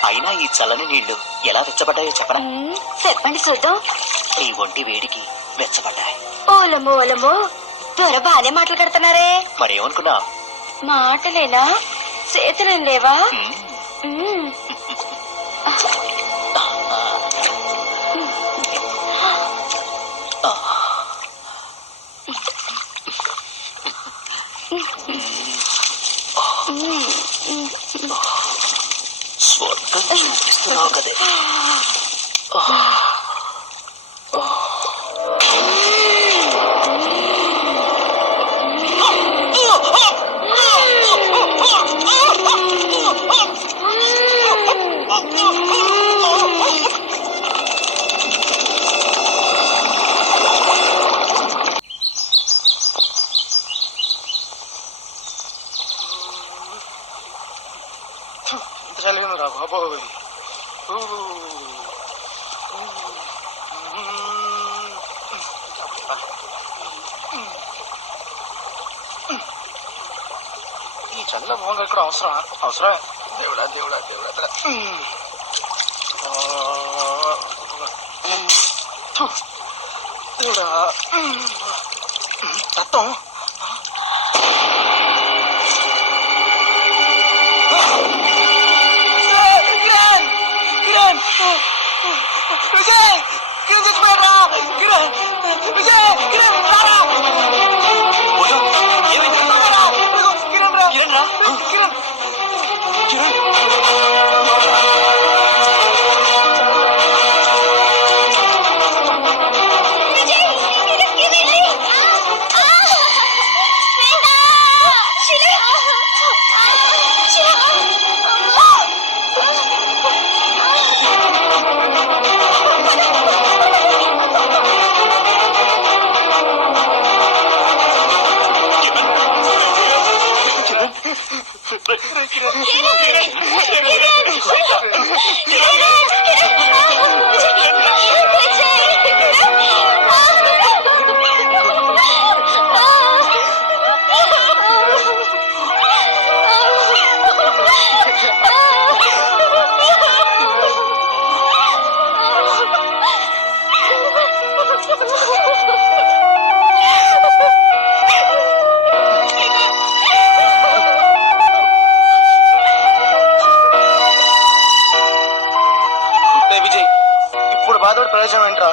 అయినా ఈ చల్లని నీళ్లు ఎలా వెచ్చబడ్డాయో చెప్పరా? చెప్పండి చూద్దాం. నీ ఒంటి వేడికి వెచ్చబడ్డాయి. ఓలమో ఓలమో, దొర బానే మాటలు కడుతున్నారే. మరేమనుకున్నా? మాటలేనా, చేతులేం లేవా? స్వర్గం చూపిస్తున్నావు కదే. చలిగా రా బాబోయ్. ఈ చల్ల మోహంగా ఇక్కడ అవసరమా? అవసరమే. దేవుడా దేవుడా దేవుడా. దేవుడా రక్తం విజయ్ కిరణ్ చచ్చిపోయారా కిరణ్ విజయ్ కిరణ్ రారా కిరణ్ రా కిరణ్ రా కిరణ్ ప్రయోజనం ఏంట్రా?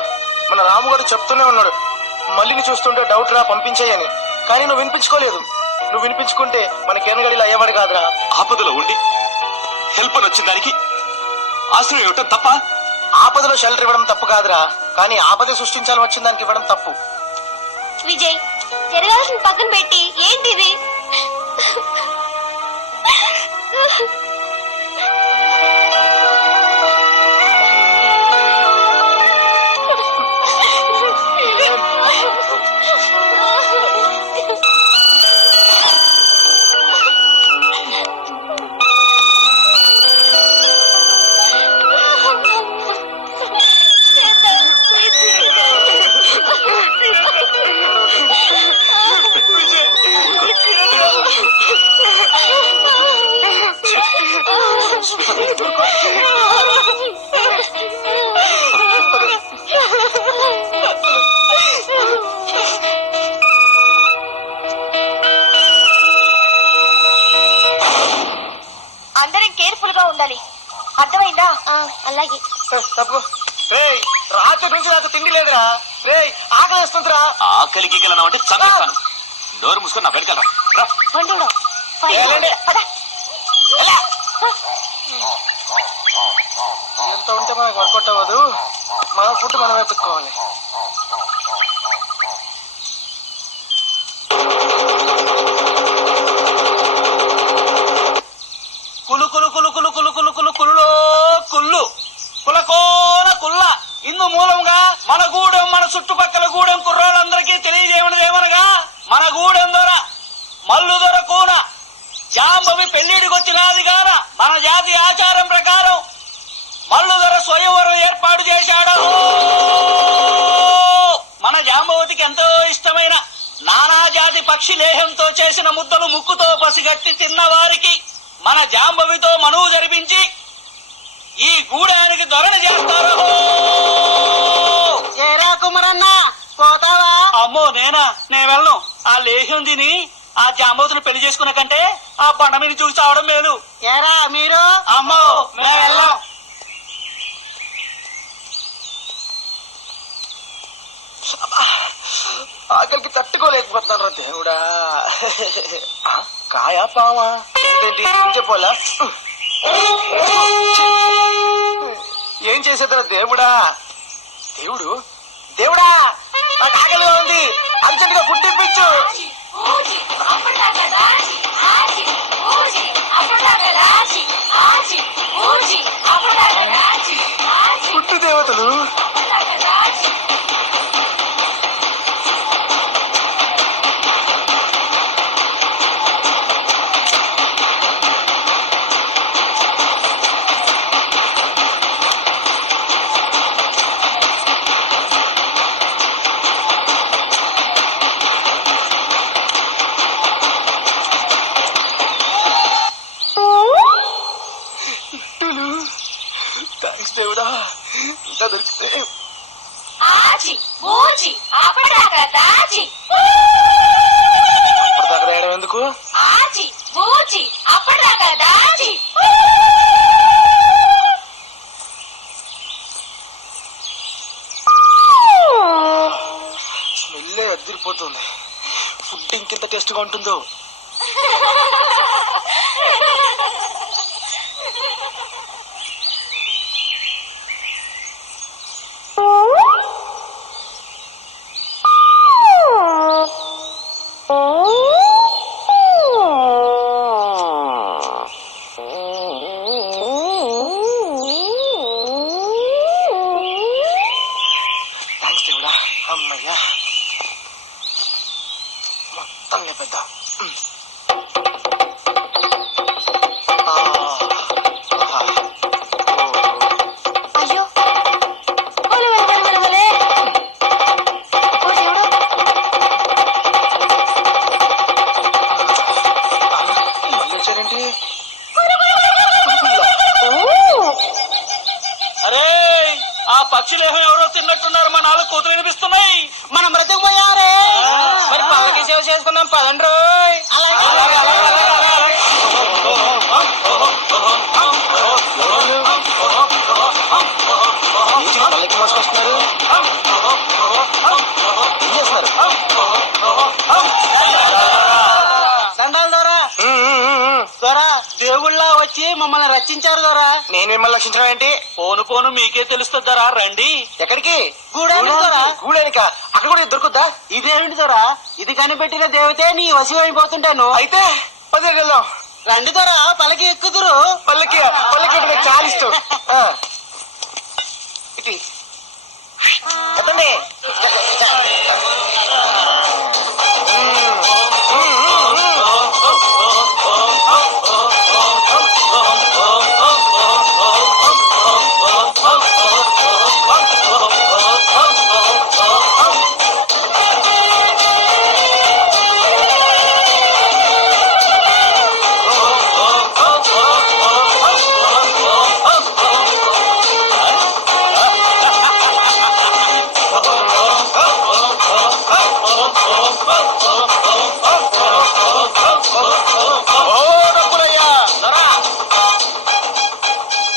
మన రాముగారు చెప్తూనే ఉన్నాడు మళ్ళీని చూస్తుంటే డౌట్ రా పంపించేయని. కానీ నువ్వు వినిపించుకోలేదు. నువ్వు వినిపించుకుంటే మన కేనగడిలో అయ్యేవాడు కాదురా. ఆపదలో ఉండి హెల్ప్ అని వచ్చిన దానికి ఆశ్రయం ఇవ్వటం తప్ప? ఆపదలో షెల్టర్ ఇవ్వడం తప్పు కాదురా, కానీ ఆపద సృష్టించాలని వచ్చిన దానికి ఇవ్వడం తప్పు. విజయ్ జరగాల్సిన పక్కన పెట్టి ఏంటిది? అందరం కేర్ఫుల్ గా ఉండాలి, అర్థమైందా? అలాగే. రాత్రి నుంచి నాకు తిండి లేదురా. రేయ్ ఆకలి వేస్తుందిరా. ఆకలి గీకలన్నా అంటే చంపేస్తాను. నోరు మూసుకొని నా వెనకాల ఎంత ఉంటే మనకు వర్కౌట్ అవ్వదు. మన ఫుడ్ మనం వెతుక్కోవాలి. కులు కులు కులు కులు కులు కులు కులు కుల్లో కుళ్ళు కులకోల కుల్ల ఇందు మూలంగా మన గూడెం మన చుట్టుపక్కల గూడెం కుర్రాళ్ళందరికీ తెలియజేయమనగా మన గూడెం దొర మల్లు దొర కూన జాంబవి పెళ్లిడికొచ్చినాది గాన మన జాతి ఆచారం ప్రకారం మల్లు దొర స్వయంవరం ఏర్పాటు చేశాడు. మన జాంబవతికి ఎంతో ఇష్టమైన నానాజాతి పక్షి లేహంతో చేసిన ముద్దలు ముక్కుతో పసిగట్టి తిన్న వారికి మన జాంబవితో మనువు జరిపించి ఈ గూడానికి దొరణ చేస్తారు. కుమరన్నా పోతావా? అమ్మో నేనా? నేను వెళ్ళను. ఆ లేహ్యం తిని ఆ జాంబవతిని పెళ్లి చేసుకున్న కంటే ఆ బండ మీద చూసి చావడం మేలు. ఏరా మీరు? అమ్మో మేము వెళ్ళాం. ఆకలికి తట్టుకోలేకపోతున్నాను రా దేవుడా. కాయా పావా ఏంటి పోలా? ఏం చేసేదా దేవుడా? దేవుడు దేవుడా నాకు ఆకలిగా ఉంది, అర్జెంట్ గా ఫుడ్ ఇప్పించు. ఫుడ్ దేవతలు దేవుడా. ఇంకా దొరికితే ఆచి బూచి అప్పటిదాకా దాచి అప్పటిదాకా వేయడం ఎందుకు? ఆచి బూచి అప్పటిదాకా దాచి స్మెల్లే అద్దరిపోతుంది. ఫుడ్ ఇంకెంత టేస్ట్ గా ఉంటుందో. థ్యాంక్స్ దేవుడా. అమ్మయ్యా, మొత్తం లేపెద్దా. అయ్యో ఒలే ఒలే ఒలే ఒలే ఓ దేవుడా మళ్ళీ వచ్చారేంటి? అరే ఆ పక్షులేహం ఎవరో తిన్నట్టున్నారు. మా నాలుగు కూతురు వినిపిస్తున్నాయి. మనం బ్రతికిపోయారే. మరి పల్లకి సేవ చేసుకుందాం పదండి రోయ్. పల్లకి మోసుకొస్తున్నారు. ఏం చేస్తున్నారు? దండాలు దొరా దొరా దేవుళ్ళ వచ్చి మమ్మల్ని రక్షించారు దొరా. నేను మిమ్మల్ని రక్షించడం ఏంటి? పోను పోను మీకే తెలుస్తుందరా. రండి. ఎక్కడికి? గూడానికి దొరా. గూడెనిక? అక్కడ కూడా దొరుకుద్దా? ఇదేమిటి దొరా, ఇది కనిపెట్టిన దేవతే నీ వశం అయిపోతుంటాను. అయితే పది వెళ్దాం. రండి దొరా, పలకి ఎక్కుదురు. పల్లకి పల్లకి నాకు చాలా ఇష్టం. ఇటు ఎత్తండి.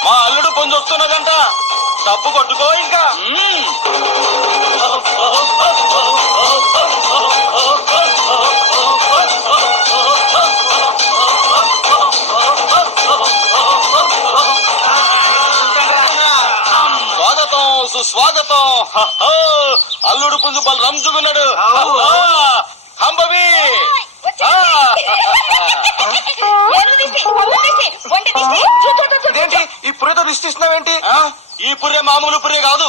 మా అల్లుడు పొందొస్తున్నదంట. డబ్బు కొట్టుకో ఇంకా. స్వాగతం సుస్వాగతం. అల్లుడు పుంజు బలు రంజుకున్నాడు. హంబవి ఇదేంటి ఈ పుర్రెతో రిష్టిస్తున్నావేంటి? ఈ పుర్రె మామూలు పుర్రె కాదు.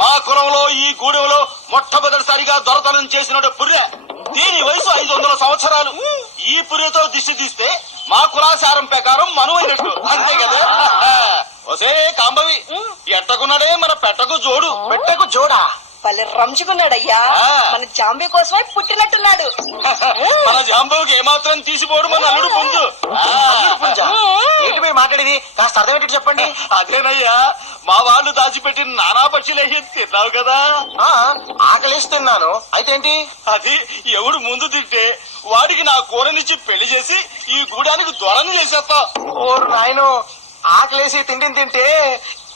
మా కులంలో ఈ గూడెంలో మొట్టమొదటిసారిగా దొరతనం చేసిన పుర్రె. దీని వయసు 500 సంవత్సరాలు. ఈ పుర్రెతో దిష్టి తీస్తే మా కులాచారం ప్రకారం మనువైనట్టు. అంతే కదా? ఒసే కాంబవి, ఎట్టకున్నాడే మన పెట్టకు జోడు. పెట్టకు జోడా? పల్లె రంచుకున్నాడయ్యా. మన జాంబీ కోసమే పుట్టినట్టున్నాడు. మన జాంబవుకి ఏమాత్రం తీసిపోడు మన అల్లుడు పుంజు. ఏంటి మీరు మాట్లాడేది? కాస్త అర్థం ఏంటి చెప్పండి. అదేనయ్యా, మా వాళ్ళు దాచిపెట్టిన నానా పక్షులేసి తిన్నావు కదా. ఆకలేసి తిన్నాను. అయితే ఏంటి? అది ఎవడు ముందు తింటే వాడికి నా కూరనిచ్చి పెళ్లి చేసి ఈ గూడానికి దొరని చేసేస్తా. ఓరు నాయను, ఆకలేసి తిండిని తింటే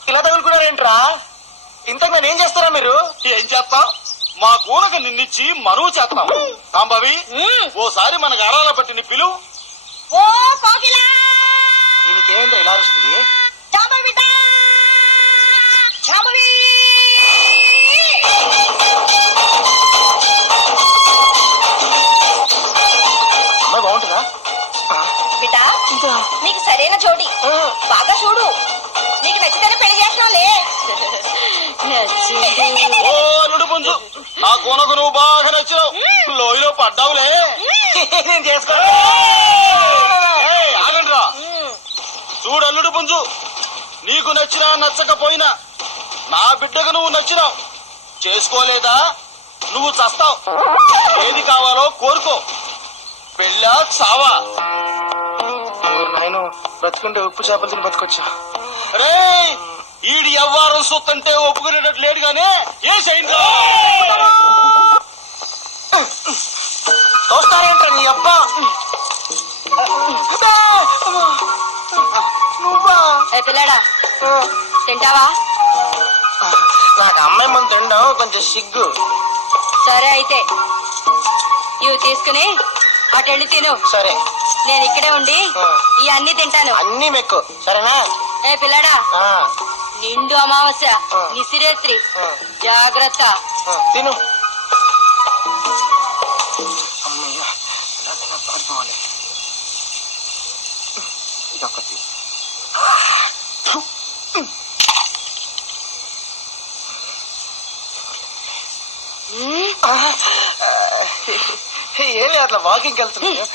ఇలా తగులుకున్నారేంట్రా? ఇంతకు నేను ఏం చేస్తారా మీరు? ఏం చేస్తాం? మా కూనకు నిన్నిచ్చి మరువు చేస్తాం. కాంబవి, ఓసారి మన గారాల పట్టిన పిలువు. ఓ కోకిలా, దీనికేంట్రా ఇలా వస్తుంది? జాంబవి జాంబవి. అమ్మాయి బాగుంటుందా? బిడ్డ, నీకు సరైన జోడి. బాగా చూడు, నీకు నచ్చితేనే పెళ్లి చేస్తావులే. ఓ అల్లుడు పుంజు, నా కూనకు నువ్వు బాగా నచ్చినావు. లోయలో పడ్డావులే. నేను చేసుకో. ఆగండ్రా. చూడు అల్లుడు పుంజు, నీకు నచ్చినా నచ్చకపోయినా నా బిడ్డకు నువ్వు నచ్చినావు. చేసుకోలేదా నువ్వు చస్తావు. ఏది కావాలో కోరుకో. పెళ్ళా చావా? నేను బ్రతుకుంటే ఉప్పు చేపలు తిని బతకొచ్చా. రే, ఈడి ఎవ్వారం సొత్తంటే ఒప్పుకునేటట్టు లేడు గానే ఏ సైన్ చూస్తారేంట్రా నీ అబ్బా నువ్వా ఏ పిల్లడా తింటావా? నాకు అమ్మాయి ముందు తినడం కొంచెం సిగ్గు. సరే అయితే ఇవి తీసుకుని అటెళ్ళి తిను. సరే నేను ఇక్కడే ఉండి ఈ అన్ని తింటాను. అన్ని మెక్కు సరేనా? ఏ పిల్లడా ఆ, నిండు అమావాస్య ఆ. నిసిరేత్రి ఆ, జాగ్రత్త. ఆ, తిను. అమ్మయ్య, ఎలాగైనా పాడుకోవాలి. ఇదొకటి. ఏమి అట్లా వాకింగ్ వెళ్తున్నాను.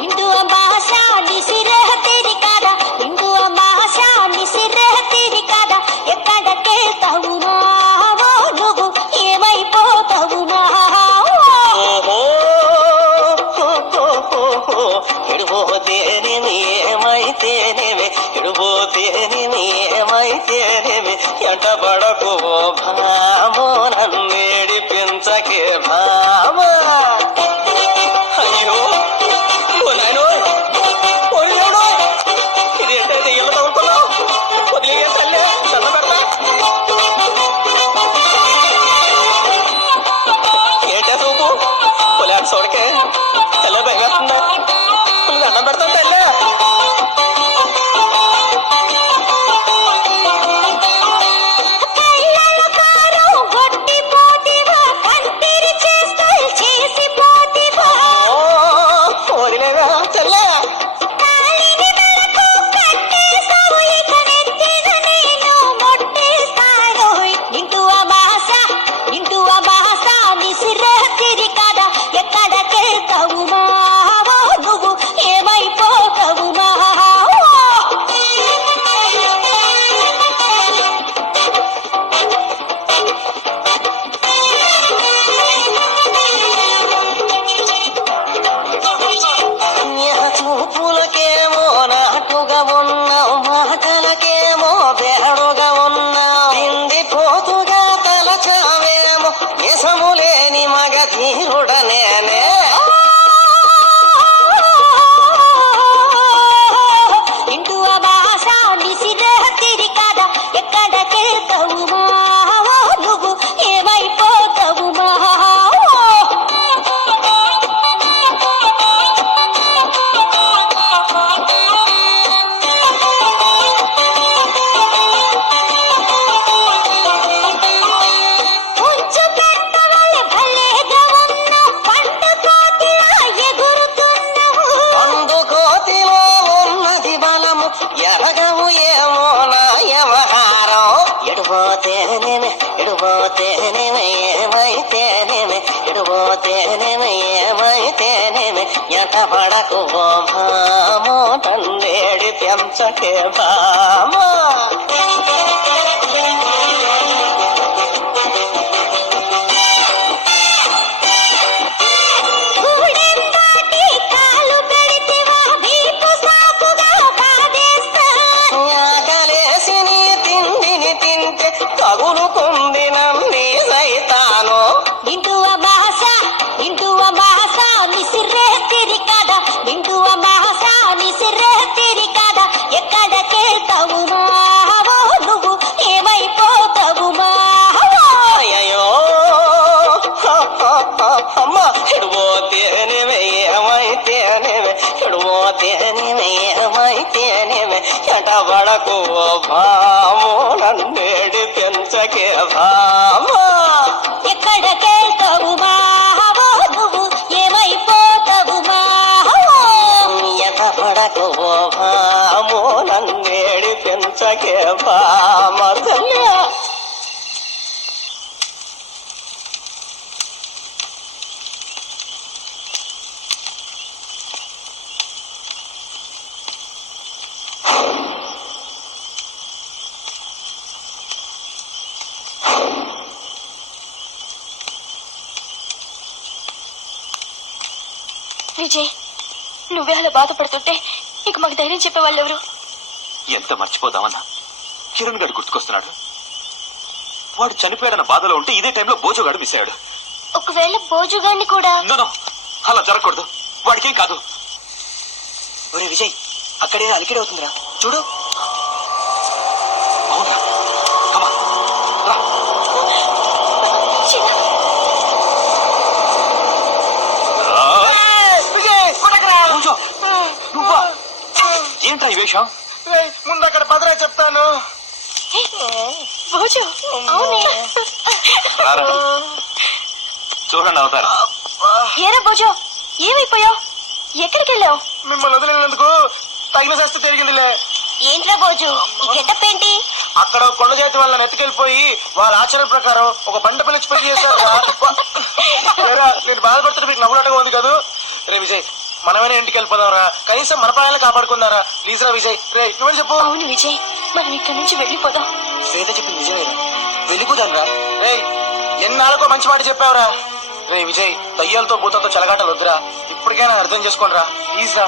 నిండు అమావాస్య నిసిరేత్రి కాదా, నిండు అమావాస్య నిసిరేత్రి కాదా, ఎక్కడికెళ్తావు మావో నువ్వు, ఏమైపోతావు మావో. ఎడిపోతేనేమి ఏమైతేనేమి, ఎడిపోతేనేమి ఏమైతేనేమి, ఎంట పడకు భామో నన్నేడి పెంచకే భామా. అయ్యో ఓ నాయనో, ఓ దేవుడో, ఇదేంటంటే ఇళ్ళ తగులుకున్నావు? వదిలే తల్లే, దండ పెడతా. ఏంటే చూపు పొలాడు చూడకే తల్లి భయమేస్తుందా? దండం పెడతాం తల్లే. కళ్ళలో కారం కొట్టిపోతివా, కంటిరి చేష్టలు చేసిపోతివా, వదిలేవా తల్లే. కాలిని మెడకు కట్టేసావు, ఇక నెత్తిన నేను మొట్టేస్తాను. నిండు అమావాస్య నిసిరేత్రి కాదా, ఎక్కడికెళ్తావు మావో నువ్వు, ఏమైపోతావు మావో. చూపులకేమో నాటుగా ఉన్నావు, మాటలకేమో బేడుగా ఉన్నావు. తిండి పోతుగా తలచావేమో, నిజములేని మగ ధీరుడ నేనే. నిండు అమావాస్య నిసిరేత్రి కాదా, ఎక్కడికెళ్తావు మావో నువ్వు, ఏమైపోతావు మావో. ఉంచు పెట్టవలె భలేగా ఉన్నావు, పండు కోతిలా ఎగురుతున్నావు. అందుకోతిలో ఉన్నది బలము, ఎరగవు ఏమో నా వ్యవహారం. ఎడిపోతేనేమి ఏమైతేనేమి, ఎడిపోతేనేమి ఏమైతేనేమి, ఎట పడకు ఓ భామో నన్నేడి పెంచకే భామా. గూడెంబాటి కాలు పెడితివా, వీపు సాపుగా బాధేస్తా. ఆకలేసి నీ తిండిని తింటే తగులుకుంది నమ్మి సైతాను. నిండు అమావాస్య నిసిరేత్రి కాదా, నిండు అమావాస్య నిసిరేత్రి కాదా, ఎక్కడికెళ్తావు మావో నువ్వు, ఏమైపోతావు మావో. అయ్యో అమ్మ, ఎడిపోతేనేమి ఏమైతేనేమి, ఎడిపోతేనేమి ఏమైతేనేమి, ఎట పడకు ఓ భామో నన్నేడి పెంచకే భామా. ఎక్కడికెళ్తావు మావో నువ్వు, ఏమైపోతావు మావో. ఎట పడకు ఓ భామో నన్నేడి పెంచకే భామా తల్లి. విజయ్, నువ్వే అలా బాధపడుతుంటే ఇక మాకు ధైర్యం చెప్పేవాళ్ళు ఎవరు? ఎంత మర్చిపోదామన్నా కిరణ్ గారు గుర్తుకొస్తున్నాడు. వాడు చనిపోయాడన్న బాధలో ఉంటే ఇదే టైంలో బోజోగాడు మిస్ అయ్యాడు. ఒకవేళ బోజుగాడిని కూడా నో, అలా జరగకూడదు. వాడికేం కాదు. ఒరే విజయ్, అక్కడే అలికిడి అవుతుందిరా, చూడు. అవునా? Come on, రా. బోజో, నువ్వా? ఏంట్రా ఈ వేషం? ముందు అక్కడ భద్రా చెప్తాను. బోజు, రారా. చూడండి అవుతారు. ఏరా బోజు, ఏమైపోయావు? ఎక్కడికి వెళ్ళావు? మిమ్మల్ని వదిలినందుకు తగిన శాస్త్రం జరిగిందిలే. ఏంట్రా బోజు, ఈ గెటప్ ఏంటి? అక్కడ కొండ జాతి వాళ్ళని ఎత్తుకెళ్ళిపోయి వాళ్ళ ఆచారం ప్రకారం ఒక బండ పిలిచి పెళ్లి చేశారు. నేను బాధపడుతున్నా మీకు నవ్వులాటగా ఉంది కదా. రే విజయ్, మనమైనా ఇంటికి వెళ్ళిపోదాంరా, కనీసం మన ప్రాణాలు కాపాడుకుందారా. ప్లీజ్ రా విజయ్. రే నువ్వే చెప్పు. అవును విజయ్, మనం ఇక్కడి నుంచి వెళ్ళిపోదాం. శ్వేత చెప్పి నిజమేరా, వెళ్ళిపోదాం రా. రే ఎన్నాళ్ళకో మంచి మాట చెప్పావురా. రే విజయ్, దయ్యాలతో భూతంతో చెలగాటలు వద్దురా. ఇప్పటికైనా అర్థం చేసుకోండిరా, ప్లీజ్ రా.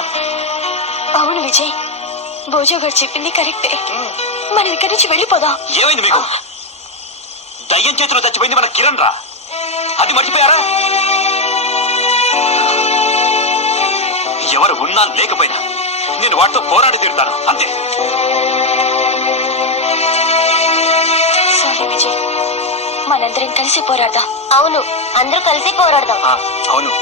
అవును విజయ్, బోజో గారు చెప్పింది కరెక్టే. మనం ఇక్కడి నుంచి వెళ్ళిపోదాం. ఏమైంది మీకు? దయ్యం చేతిలో చచ్చిపోయింది మన కిరణ్ రా. అది మర్చిపోయారా? ఎవరు ఉన్నా లేకపోయినా నేను వాటితో పోరాడి తీరుతాను, అంతే. సారీ విజయ్, మనందరం కలిసి పోరాడదాం. అవును, అందరూ కలిసి పోరాడదాం. అవును.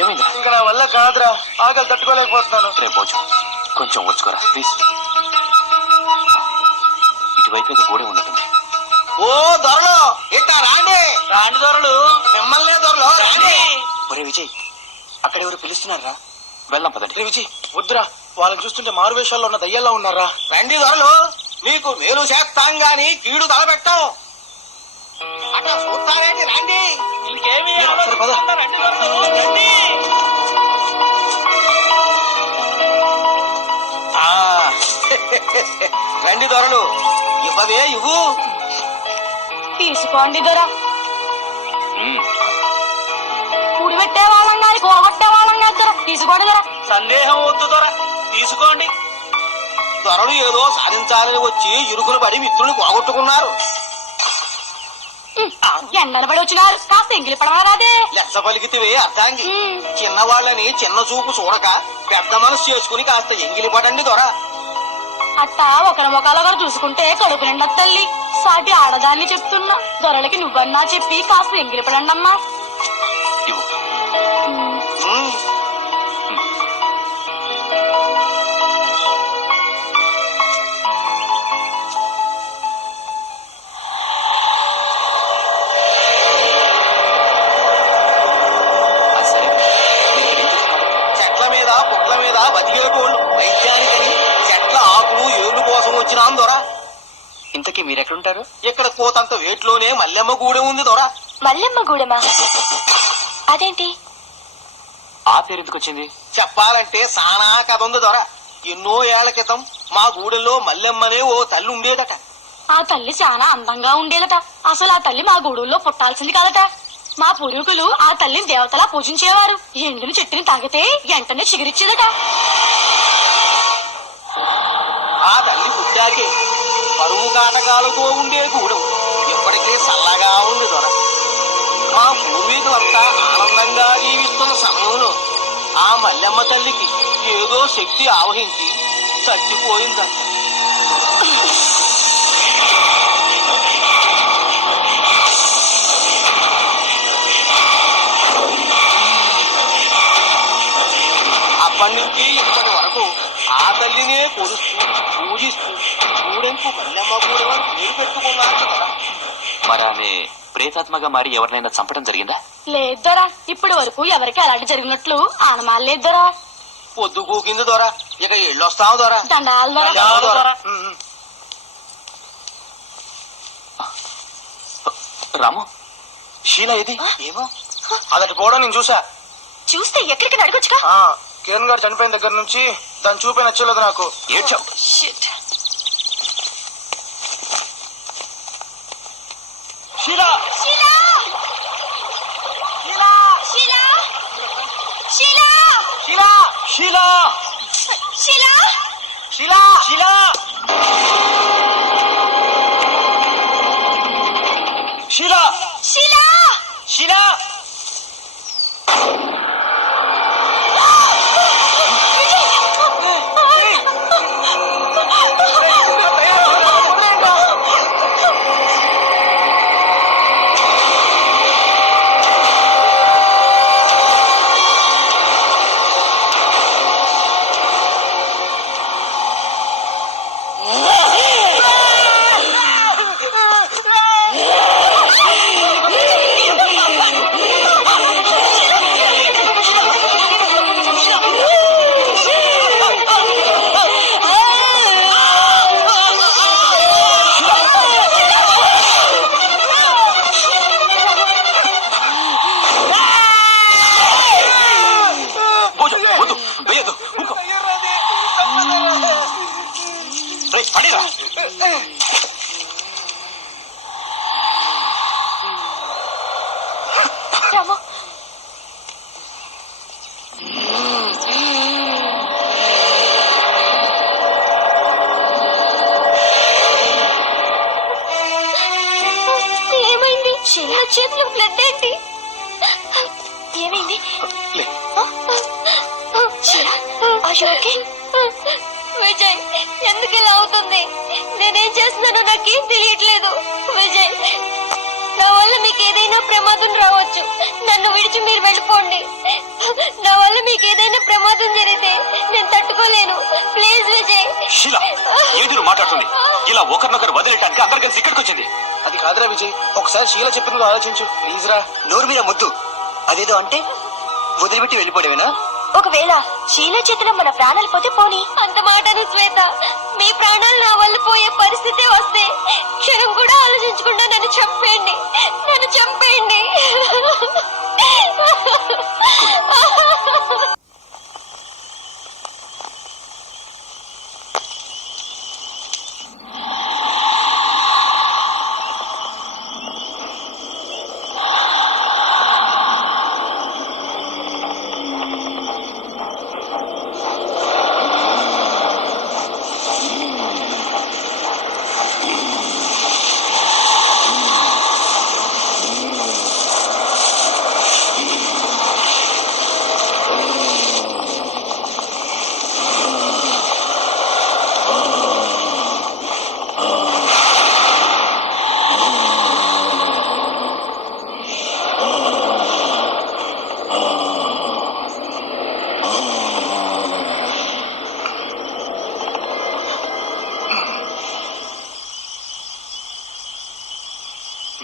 ఏమైంది? ఇంకా నా వల్ల కాదురా, ఆకలి తట్టుకోలేకపోతున్నాను. రేపు పోచు, కొంచెం వచ్చుకోరా ప్లీజ్. ఇటువైపు గోడే ఉండదండి. ఓ దొరలు ఇట్టా రాండి. రాండి దొరలు. మిమ్మల్నే దొరలు రాండి. ఒరే విజయ్, అక్కడ ఎవరు పిలుస్తున్నారా? వెళ్దాం పదండి. రే విజయ్ వద్దురా, వాళ్ళని చూస్తుంటే మారు వేషాల్లో ఉన్న దయ్యాల్లో ఉన్నారా. రండి దొరలు, మీకు మేలు చేస్తాం గాని కీడు తలపెట్టాం. అట్లా చూస్తారేంటి, రండి. ఇంకేమి సరే, పద. రండి దొరలు, రండి. రండి దొరలు, ఇవ్వవే ఇవ్వు. తీసుకోండి దొరా. మ్మ్. కూడి పెట్టే వాళ్ళన్నారు, కూడగొట్టే వాళ్ళన్నారు దొరా. తీసుకోండి దొరా. సందేహం వద్దు దొర, తీసుకోండి. దొరలు ఏదో సాధించాలని వచ్చి ఇరుకులు పడి మిత్రులు పోగొట్టుకున్నారు. ఎండలు పడి వచ్చినారు, కాస్త ఎంగిలి పడవారాదే. లెచ్చ పలికితివే అర్థాంగి. చిన్నవాళ్ళని చిన్న చూపు చూడక పెద్ద మనసు చేసుకుని కాస్త ఎంగిలి పడండి దొర. అట్టా ఒకరి ముఖాలు ఒకరు చూసుకుంటే కడుపు నిండా తల్లి. సాటి ఆడదాన్ని చెప్తున్నా, దొరలకి నువ్వన్నా చెప్పి కాస్త ఎంగిలి పడండి అమ్మా. ఇవ్వు. ఉమ్. సరే, మీరు ఇక్కడ ఏం చేస్తున్నారు? చెట్ల మీద పుట్ల మీద బతికేటోళ్ళు వైద్యానికని చెట్ల ఆకులు ఏళ్ళు కోసం వచ్చినాం దొర. ఇంతకీ మీరెక్కడుంటారు? ఇక్కడ కోతంత వేట్లోనే మల్లెమ్మ గూడెం ఉంది దొర. మల్లెమ్మ గూడెమా? అదేంటి? ఆ పేరు ఎందుకు వచ్చింది? చెప్పాలంటే సానా కథ ఉంది దొర. ఎన్నో ఏళ్ల క్రితం మా గూడెల్లో మల్లెమ్మనే ఓ తల్లి ఉండేదట. ఆ తల్లి చాలా అందంగా ఉండేదట. అసలు ఆ తల్లి మా గూడుల్లో పుట్టాల్సింది కాదట. మా పూర్వీకులు ఆ తల్లిని దేవతలా పూజించేవారు. ఎండుని చెట్టుని తాగితే వెంటనే చిగురిచ్చేదట. ఆ తల్లి పుట్టాకే పరువు కాటకాలతో ఉండే గూడెం ఇప్పటికే చల్లగా ఉంది దొర. మా పూర్వీకులంతా ఆనందంగా జీవిస్తున్న సమయంలో ఆ మల్లెమ్మ తల్లికి ఏదో శక్తి ఆవహించి చచ్చిపోయిందంట. అప్పటి నుంచి ఇప్పటి వరకు ఆ తల్లినే కొలుస్తూ పూజిస్తూ గూడెంకు మల్లెమ్మ గూడెం అని పేరు పెట్టుకున్నారు కదా. మరి ఆమె ప్రేతాత్మగా మారి ఎవరినైనా చంపడం జరిగిందా? లేదోరా, ఇప్పటి వరకు ఎవరికి అలాంటి జరిగినట్లు ఆనమాలు లేదోరా. పొద్దు కూకింది దొర, ఇక ఎళ్ళొస్తావు దొర. దండాలు దొరా. దండాలు దొర. రాము, షీలా ఇది? ఏమో అదటి పోవడం నేను చూసా. చూస్తే ఎక్కడికి అడగొచ్చుగా. కిరణ్ గారు చనిపోయిన దగ్గర నుంచి దాని చూపే నచ్చలేదు నాకు. ఏడ్చావు. Shit. షీలా షీలా షీలా షీలా షీలా షీలా షీలా షీలా షీలా షీలా షీలా షీలా షీలా రామా ఏమైంది? చిన్న చేతులు బ్లడ్ ఏంటి? ఏమైంది? విజయ్, ఎందుకు ఇలా అవుతుంది? నేనేం చేస్తున్నానో నాకేం తెలియట్లేదు. విజయ్, నా వల్ల మీకు ఏదైనా ప్రమాదం రావచ్చు. నన్ను విడిచి మీరు వెళ్ళిపోండి. నా వల్ల మీకు ఏదైనా ప్రమాదం జరిగితే నేను తట్టుకోలేను. ప్లీజ్ విజయ్. షీలా ఏదో మాట్లాడుతుంది. ఇలా ఒకరినొకరు వదిలేయడానికి అందరు కలిసి ఇక్కడికి వచ్చింది. అది కాదురా విజయ్, ఒకసారి షీల చెప్పింది ఆలోచించు ప్లీజ్ రా. నోరు మీద ముద్దు. అదేదో అంటే వదిలిపెట్టి వెళ్ళిపోవడమేనా? ఒకవేళ షీలా చేతిలో మన ప్రాణాలు పోతే పోనీ. అంత మాటను శ్వేత, మీ ప్రాణాలు నా వల్ల పోయే పరిస్థితి వస్తే క్షణం కూడా ఆలోచించకుండా నన్ను చంపేయండి. నన్ను చంపేయండి.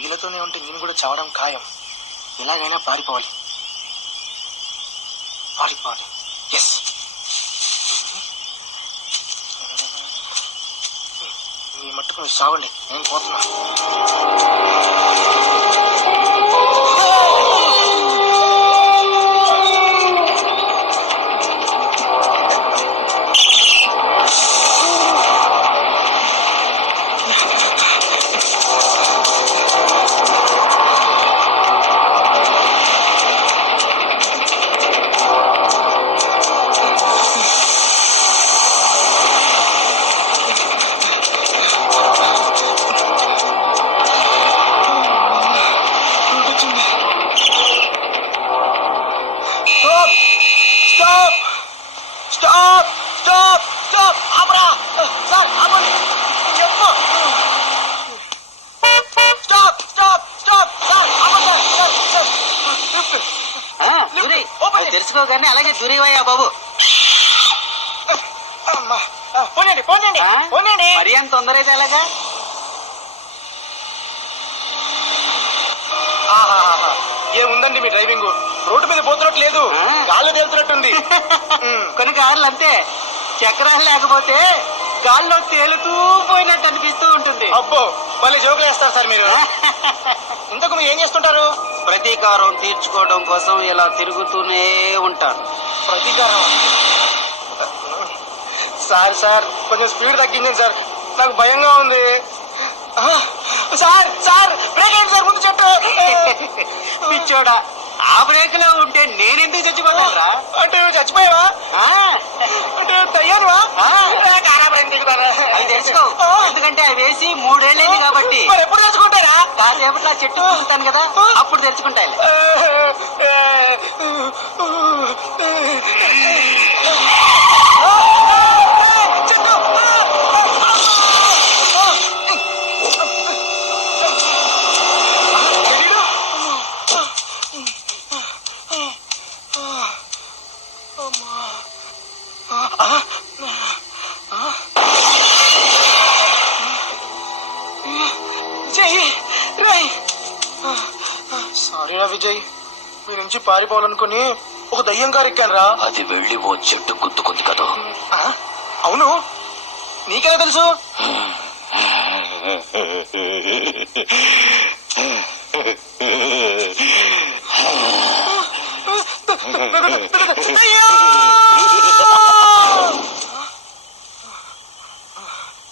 వీళ్ళతోనే ఉంటే నేను కూడా చావడం ఖాయం. ఎలాగైనా పారిపోవాలి. ఎస్. మీ మట్టుకు నువ్వు చావండి, నేను పోతున్నా. తెలుసుకోగానే అలాగే దూరేవయ్యా బాబు. పోనండి పోనండి పోనండి. మరి అంత తొందర అయితే ఎలాగా? ఏముందండి మీ డ్రైవింగ్? రోడ్డు మీద పోతున్నట్టు లేదు, గాల్లో తేలుతున్నట్టుంది. కొన్ని కార్లు అంతే, చక్రాలు లేకపోతే గాల్లో తేలుతూ పోయినట్టు అనిపిస్తూ ఉంటుంది. అబ్బో మళ్ళీ జోకులు వేస్తారు సార్ మీరు. ఇంతకు మీరు ఏం చేస్తుంటారు? ప్రతీకారం తీర్చుకోవడం కోసం ఇలా తిరుగుతూనే ఉంటాను. ప్రతీకారం? సార్ కొంచెం స్పీడ్ తగ్గించండి సార్, నాకు భయంగా ఉంది. సార్ బ్రేక్ అయింది సార్, ముందు చెట్టు. పిచ్చోడా, ఆ బ్రేక్ లో ఉంటే నేనెందుకు చచ్చిపోతానురా? అంటే నువ్వు చచ్చిపోయావా? అంటే తయ్యానువా? అవి తెలుసుకో, ఎందుకంటే అవి వేసి 3 ఏళ్ళైంది కాబట్టి. మరి ఎప్పుడు తెచ్చుకుంటారా? కాసేపట్లో ఆ చెట్టు చూస్తాను కదా, అప్పుడు తెలుసుకుంటాయి. సారీరా విజయ్, మీ నుంచి పారిపోవాలనుకుని ఒక దయ్యం కారు ఎక్కాను రా. అది వెళ్ళి ఓ చెట్టు గుద్దుకుంది కదా. అవును, నీకెలా తెలుసు?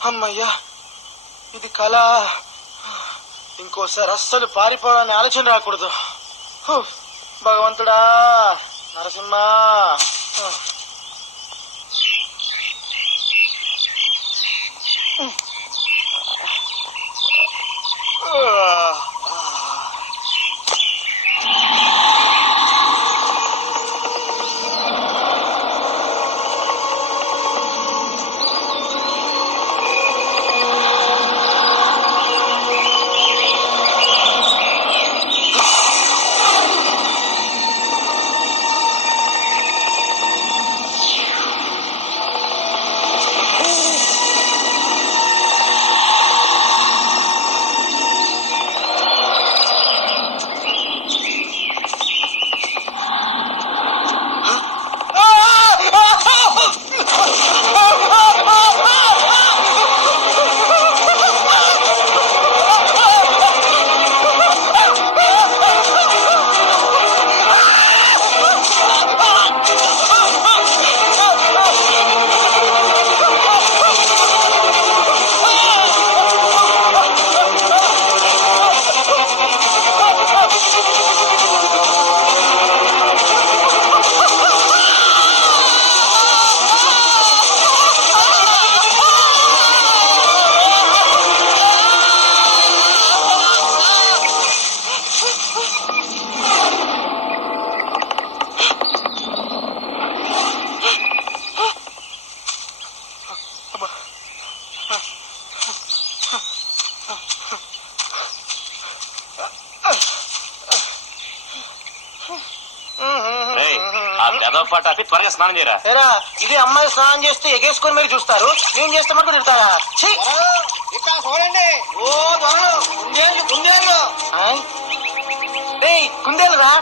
అమ్మయ్యా, ఇది కళ. ఇంకోసారి అస్సలు పారిపోవాలని ఆలోచన రాకూడదు. భగవంతుడా, నరసింహ. త్వరగా స్నానం చేయరా. ఇది అమ్మాయి స్నానం చేస్తే ఎగేసుకొని మీరు చూస్తారు, నేను చేస్తే మటుకు తిడతారా? చూడండి, ఓ కుందేలు రా.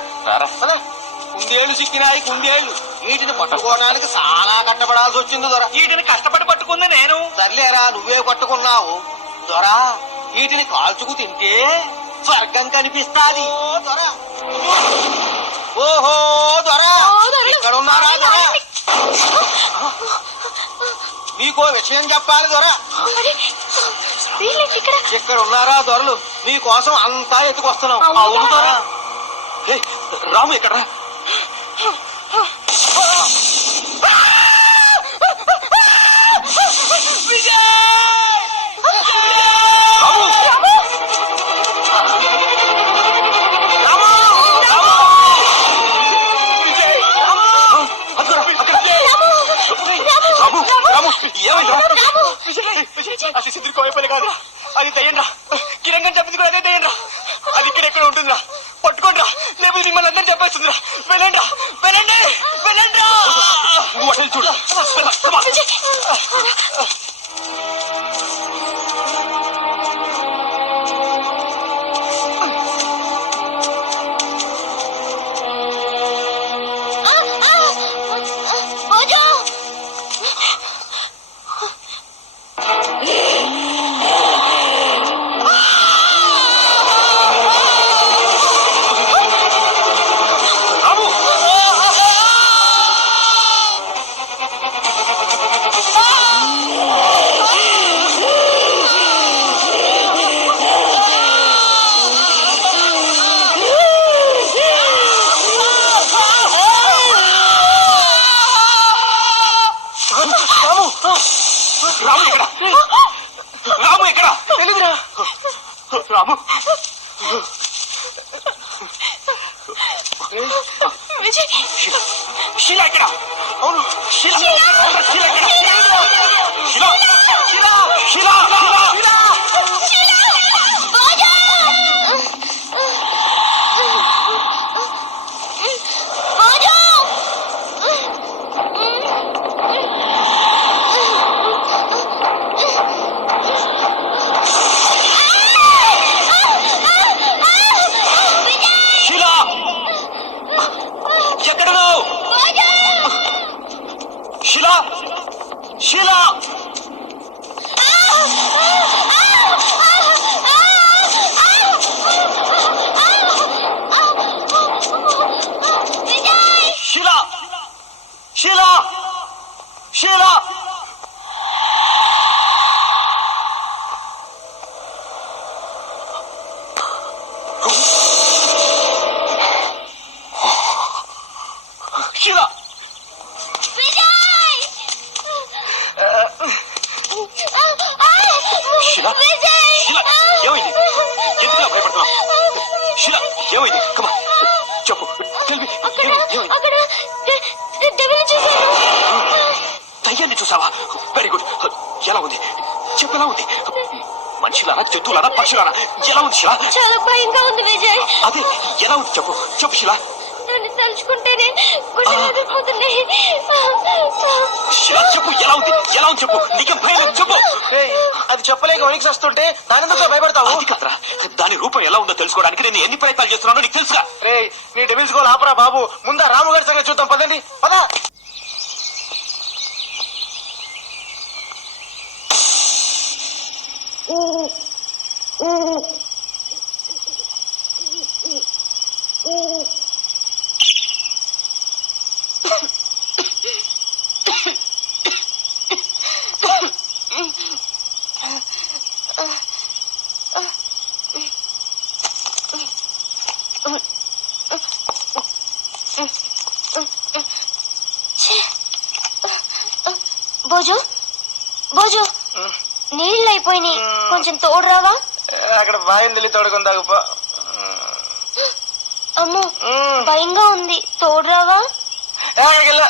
కుందేళ్లు సిక్కినాయి, కుందేళ్లు. వీటిని పట్టుకోవడానికి చాలా కష్టపడాల్సి వచ్చింది దొర. వీటిని కష్టపడి పట్టుకుంది నేను. సర్లేరా, నువ్వే పట్టుకున్నావు దొరా. వీటిని కాల్చుకు తింటే స్వర్గం కనిపిస్తాది దొర. ఓహో దొరా, ఇక్కడ ఉన్నారా దొర? మీకో విషయం చెప్పాలి దొర. ఇక్కడ ఉన్నారా దొరలు? మీకోసం అంతా ఎత్తుకొస్తున్నాం. అవును దొర. రాము ఎక్కడ? కాదు, అది దయ్యంరా. కిరంగా చెప్పింది కూడా అదే దయ్యంరా. అది ఇక్కడెక్కడ ఉంటుందిరా. పట్టుకోండిరా, లేకపోతే మిమ్మల్ని అందరూ చెప్పేస్తుందిరా. వెళ్ళండి వెళ్ళండి వెళ్ళండి. చూడు విజయ్ శీలా ఎక్కడ? అవును శీలా శీలా ఎక్కడ? శీలా శీలా శీలా శీలా శీలా శీలా శీలా శీలా శీలా శిలా శిలా ఏమైంది? ఎందుకు భయపడుతున్నావు? శిలా ఏమైంది? కమా చెప్పు. దయ్యాన్ని చూసావా? Very good. ఎలా ఉంది చెప్పు. ఎలా ఉంది? మనుషులారా జంతువులారా పక్షులారా ఎలా ఉంది శిలా? చాలా భయంగా ఉంది విజయ్. అదే ఎలా ఉంది చెప్పు చెప్పు శిలా. నన్ను తలుచుకుంటేనే శిలా చెప్పు ఎలా ఉంది? ఎలా ఉంది చెప్పు. నీకేం భయం లేదు చెప్పు. అది చెప్పలేక వణికి వస్తుంటే దాని ఎందుకు భయపడతావు? అది కాదురా, దాని రూపం ఎలా ఉందో తెలుసుకోవడానికి నేను ఎన్ని ప్రయత్నాలు చేస్తున్నానో నీకు తెలుసుగా. రే నీ డెవిల్స్ గోల్ ఆపరా బాబు. ముందా రాము గారి సంగతి చూద్దాం పదండి పద. బోజు బోజు నీళ్ళు అయిపోయినాయి, కొంచెం తోడురావా? అక్కడ బాయం తెలియ తోడుకుందాగుపా. అమ్మో భయంగా ఉంది, తోడురావా? అక్కడికెళ్ళా.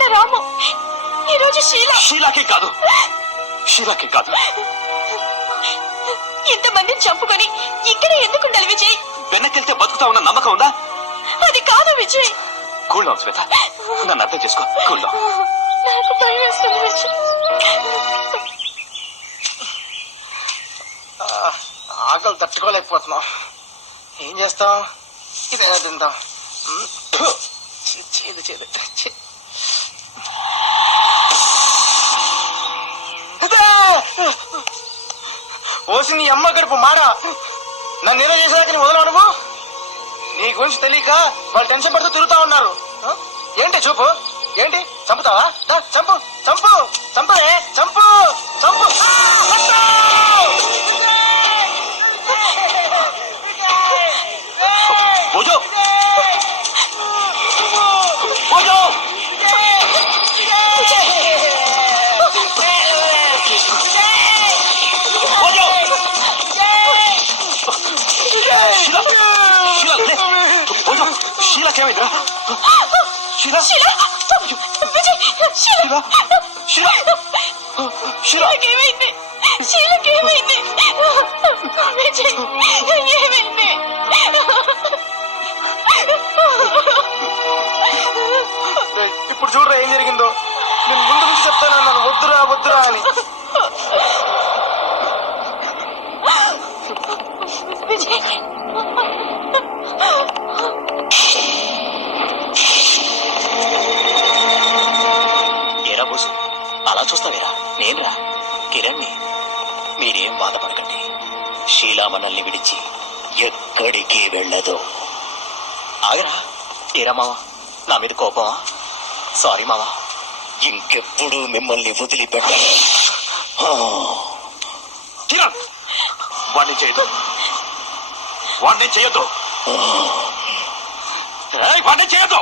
నిన్న రాము, ఈ రోజు షీలా. షీలాకి కాదు, షీలాకి కాదు. ఇంతమందిని చంపుకొని ఇక్కడ ఎందుకు ఉండాలి విజయ్? వెనకెళ్తే బతుకుతా ఉన్న నమ్మకం ఉందా? అది కాదు విజయ్. కూల్ శ్వేత, నన్ను అర్థం చేసుకో. కూల్ నాకు భయం వేస్తుంది విజయ్. ఆకలి తట్టుకోలేకపోతున్నాం. ఏం చేస్తాం? ఇదైనా తిందాం. చేదు చేదు. ఓసి నీ అమ్మ గడుపు మారా. నన్ను ఏదో చేసేదాకా నీ వదలవు నువ్వు. నీ గురించి తెలియక వాళ్ళు టెన్షన్ పడుతూ తిరుగుతా ఉన్నారు. ఏంటి చూపు? ఏంటి చంపుతావా? చంపు చంపు చంపలే, చంపు చంపు. పూజో పూజో షీలాకేమైందిరా? షీలా షీలాకేమైంది? షీలాకేమైంది? విజయ్ ఏమైంది? ఇప్పుడు చూడరా ఏం జరిగిందో. నేను ముందు నుంచి చెప్తాను నన్ను వద్దురా వద్దురా అని. విజయ్ ఏరా బోసు, అలా చూస్తావేరా? నేనురా కిరణ్ని. మీరేం బాధపడకండి, షీలా మనల్ని విడిచి ఎక్కడికి వెళ్ళదు. ఆగరా. ఏరా మావా, నా మీద కోపమా? సారీ మావా, ఇంకెప్పుడు మిమ్మల్ని వదిలిపెట్టాను. కిరణ్, వాడిని చేయొద్దు, వాడిని చేయొద్దు, వాడిని చేయొద్దు.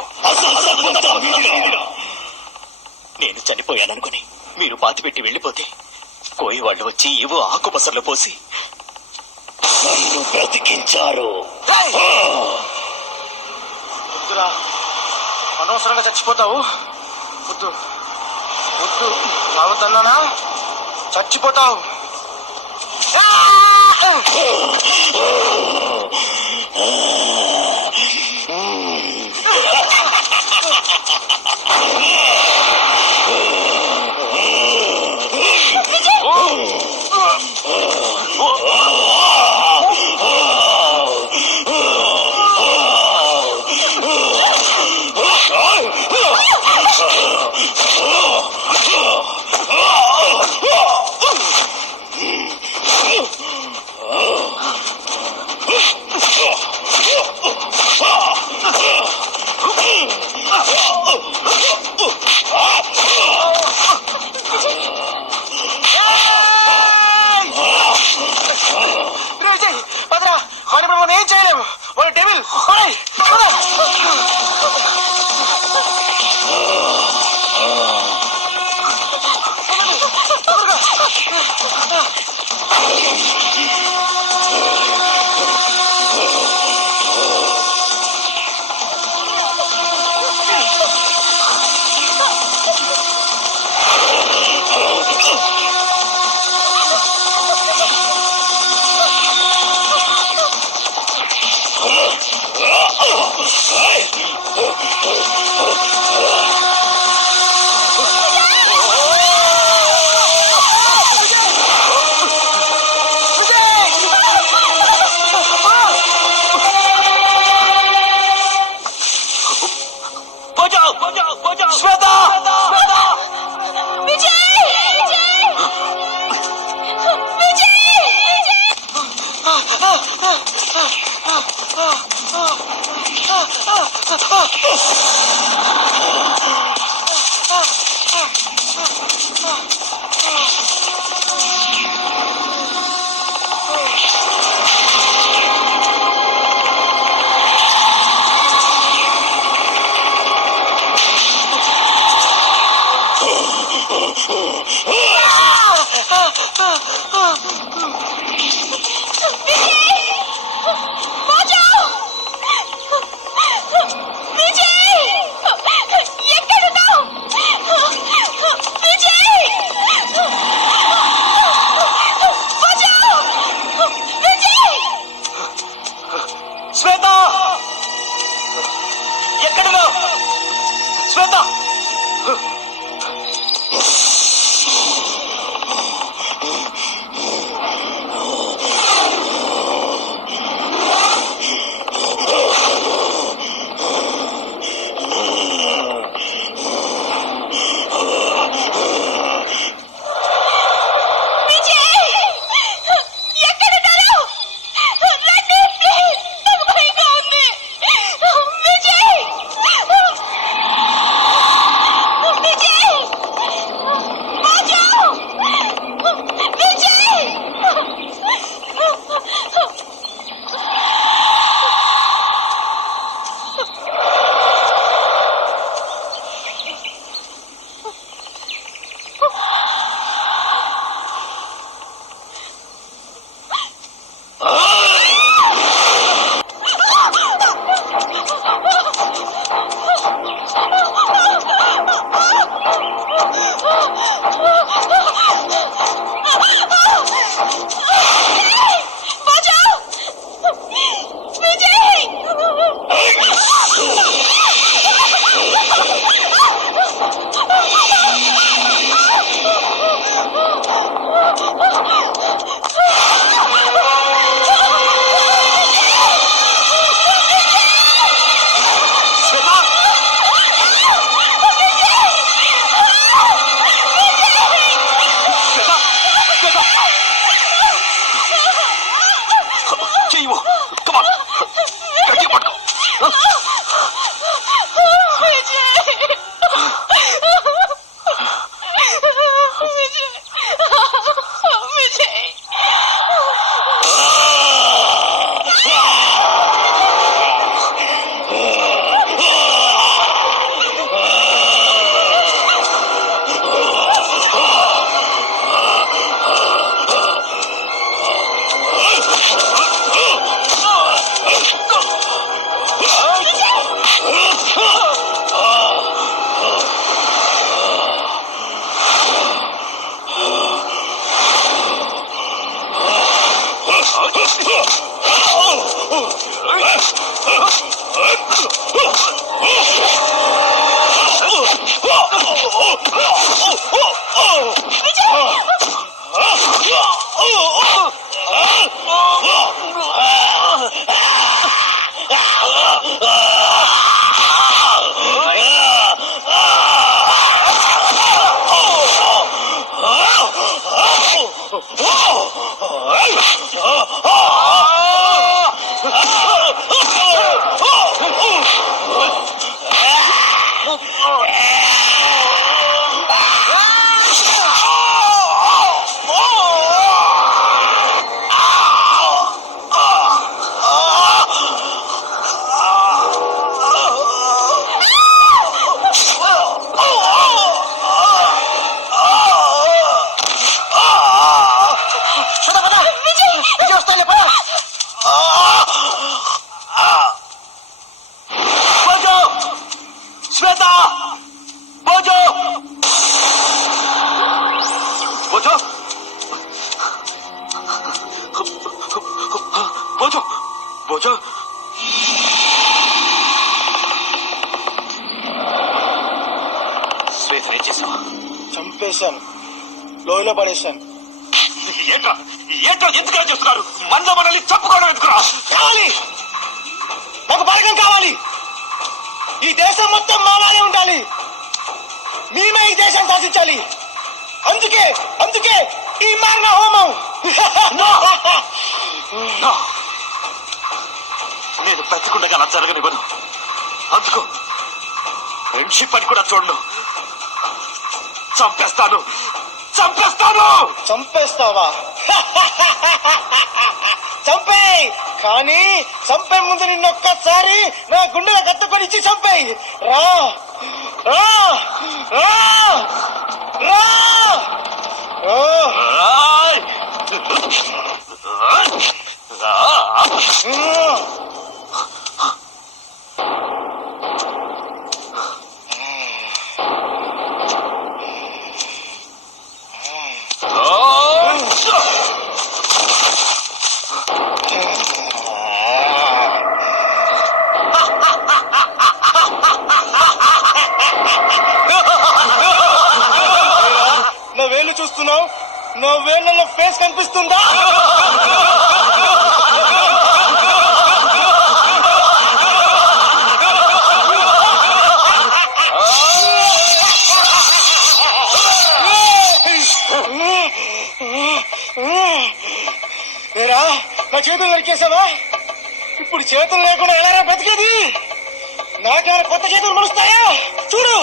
నేను చనిపోయాననుకుని మీరు పాతిపెట్టి వెళ్ళిపోతే కోయి వాళ్ళు వచ్చి ఏవో ఆకుపసర్లు పోసి నన్ను బ్రతికించారు. వద్దురా, అనవసరంగా చచ్చిపోతావు. వద్దు వద్దు, తాగుతున్నానా? చచ్చిపోతావు. పదరా, మరి మనం ఏం చేయలేము. వాడు డెవిల్. బోజో బోజో బోజో శ్వేతనే చేసావా? చంపేశాను, లోయలో పడేశాను. ఏంట్రా ఏంట్రా ఎందుకలా చేస్తున్నారు? మనలో మనల్ని చంపుకోవడం ఎందుకురా? కావాలి, నాకు బలగం కావాలి. ఈ దేశం మొత్తం మాలానే ఉండాలి. మేమే ఈ దేశాన్ని శాసించాలి. అందుకే అందుకే ఈ మారిన హోమం. No. నేను బ్రతికుండగా అలా జరగనివ్వను. అందుకు ఫ్రెండ్షిప్ అని కూడా చూడను. చంపేస్తాను చంపేస్తాను. చంపేస్తావా? చంపేయ్, కానీ చంపే ముందు నిన్నొక్కసారి నా గుండెల కట్టుకొని ఇచ్చి చంపేయ్. రా రా రా రా. ఆయ్! నా వేలు చూస్తున్నావు? నా వేళ్ళలో ఫేస్ కనిపిస్తుందా? ఏరా, నా చేతులు నరికేసావా? ఇప్పుడు చేతులు లేకుండా ఎలా బతికేది? నాకేమైనా కొత్త చేతులు మలుస్తాయా? చూడు.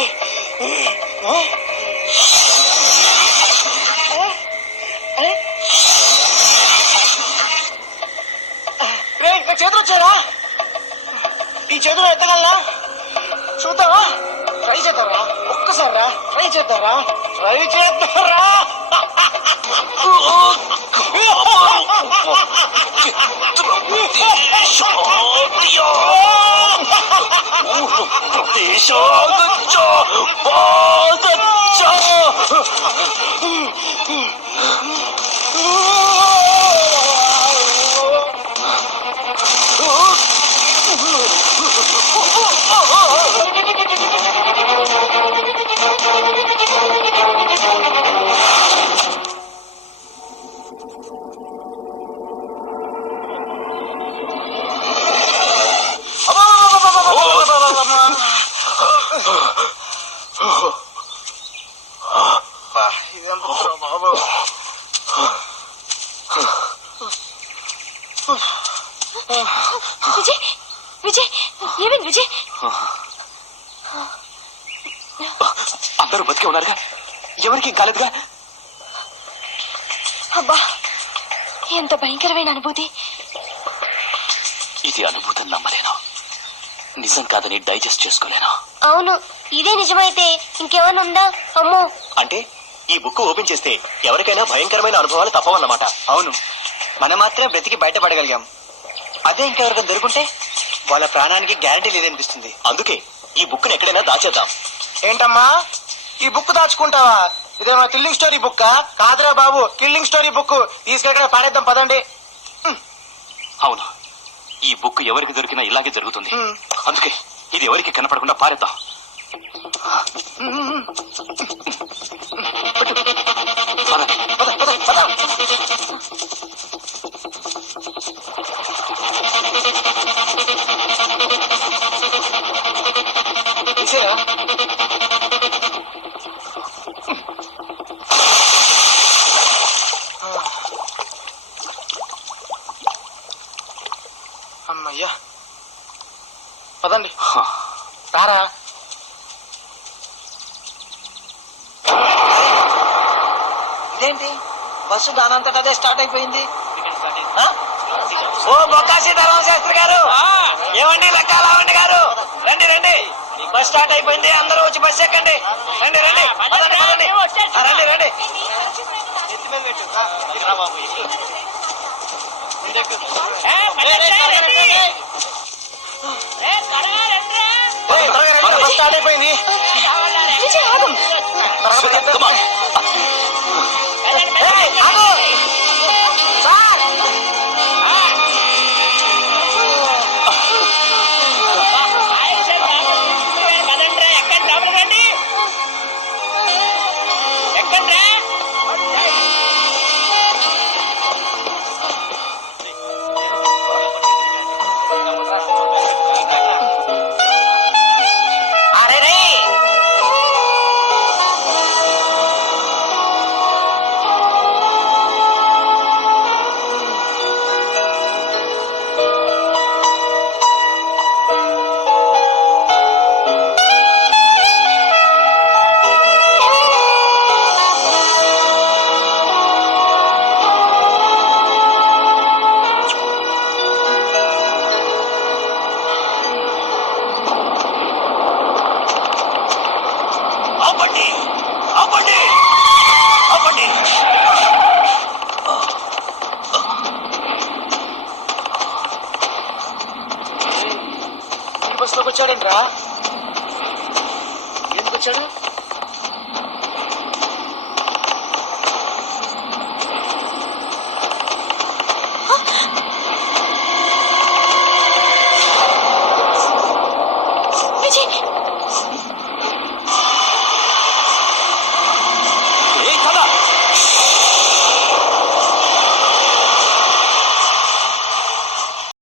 నా చేతులు వచ్చారా? ఈ చేతులు ఎత్తగలనా? చూద్దామా? ట్రై చేద్దారా? ఒక్కసారి రా, ట్రై చేద్దారా? ట్రై చేద్దారా? విజయ్, విజయ్, ఏమైంది విజయ్? అందరూ బతికే ఉన్నారుగా, ఎవరికి కాలేదుగా? అబ్బా, ఎంత భయంకరమైన అనుభూతి. ఇది అనుభూతం నమ్మలేను. నిజం కాదని డైజెస్ట్ చేసుకోలేను. అవును, ఇదే నిజమైతే ఇంకేమైనా ఉందా? అమ్మో. అంటే ఈ బుక్ ఓపెన్ చేస్తే ఎవరికైనా భయంకరమైన అనుభవాలు తప్పవన్నమాట. అవును, మనం మాత్రమే బ్రతికి బయటపడగలిగాం. అదే ఇంకెవరికైనా దొరుకుంటే వాళ్ళ ప్రాణానికి గ్యారంటీ లేదనిపిస్తుంది. అందుకే ఈ బుక్ ఎక్కడైనా దాచేద్దాం. ఏంటమ్మా, ఈ బుక్ దాచుకుంటావా? ఇదేమో కిల్లింగ్ స్టోరీ బుక్ కాదురా బాబు, కిల్లింగ్ స్టోరీ బుక్. తీసుకెక్కడ పాడేద్దాం పదండి. అవును, ఈ బుక్ ఎవరికి దొరికినా ఇలాగే జరుగుతుంది. అందుకే ఇది ఎవరికి కనపడకుండా పారేద్దాం. అమ్మయ్యా, పదండి. రారా. ఇదేంటి, బస్సు దానంతట అదే స్టార్ట్ అయిపోయింది. ఓ బొక్కాసి ధర్మశాస్త్రి గారు, ఏమండి లెక్కాలవండి గారు, రండి రండి, బస్ స్టార్ట్ అయిపోయింది, అందరూ వచ్చి బస్ ఎక్కండి. రండి రండి, పదండి పదండి, రండి రండి. బస్ స్టార్ట్ అయిపోయింది. విజయ్, ఆగు. వచ్చాడంట్రా? ఎందుకు వచ్చాడు?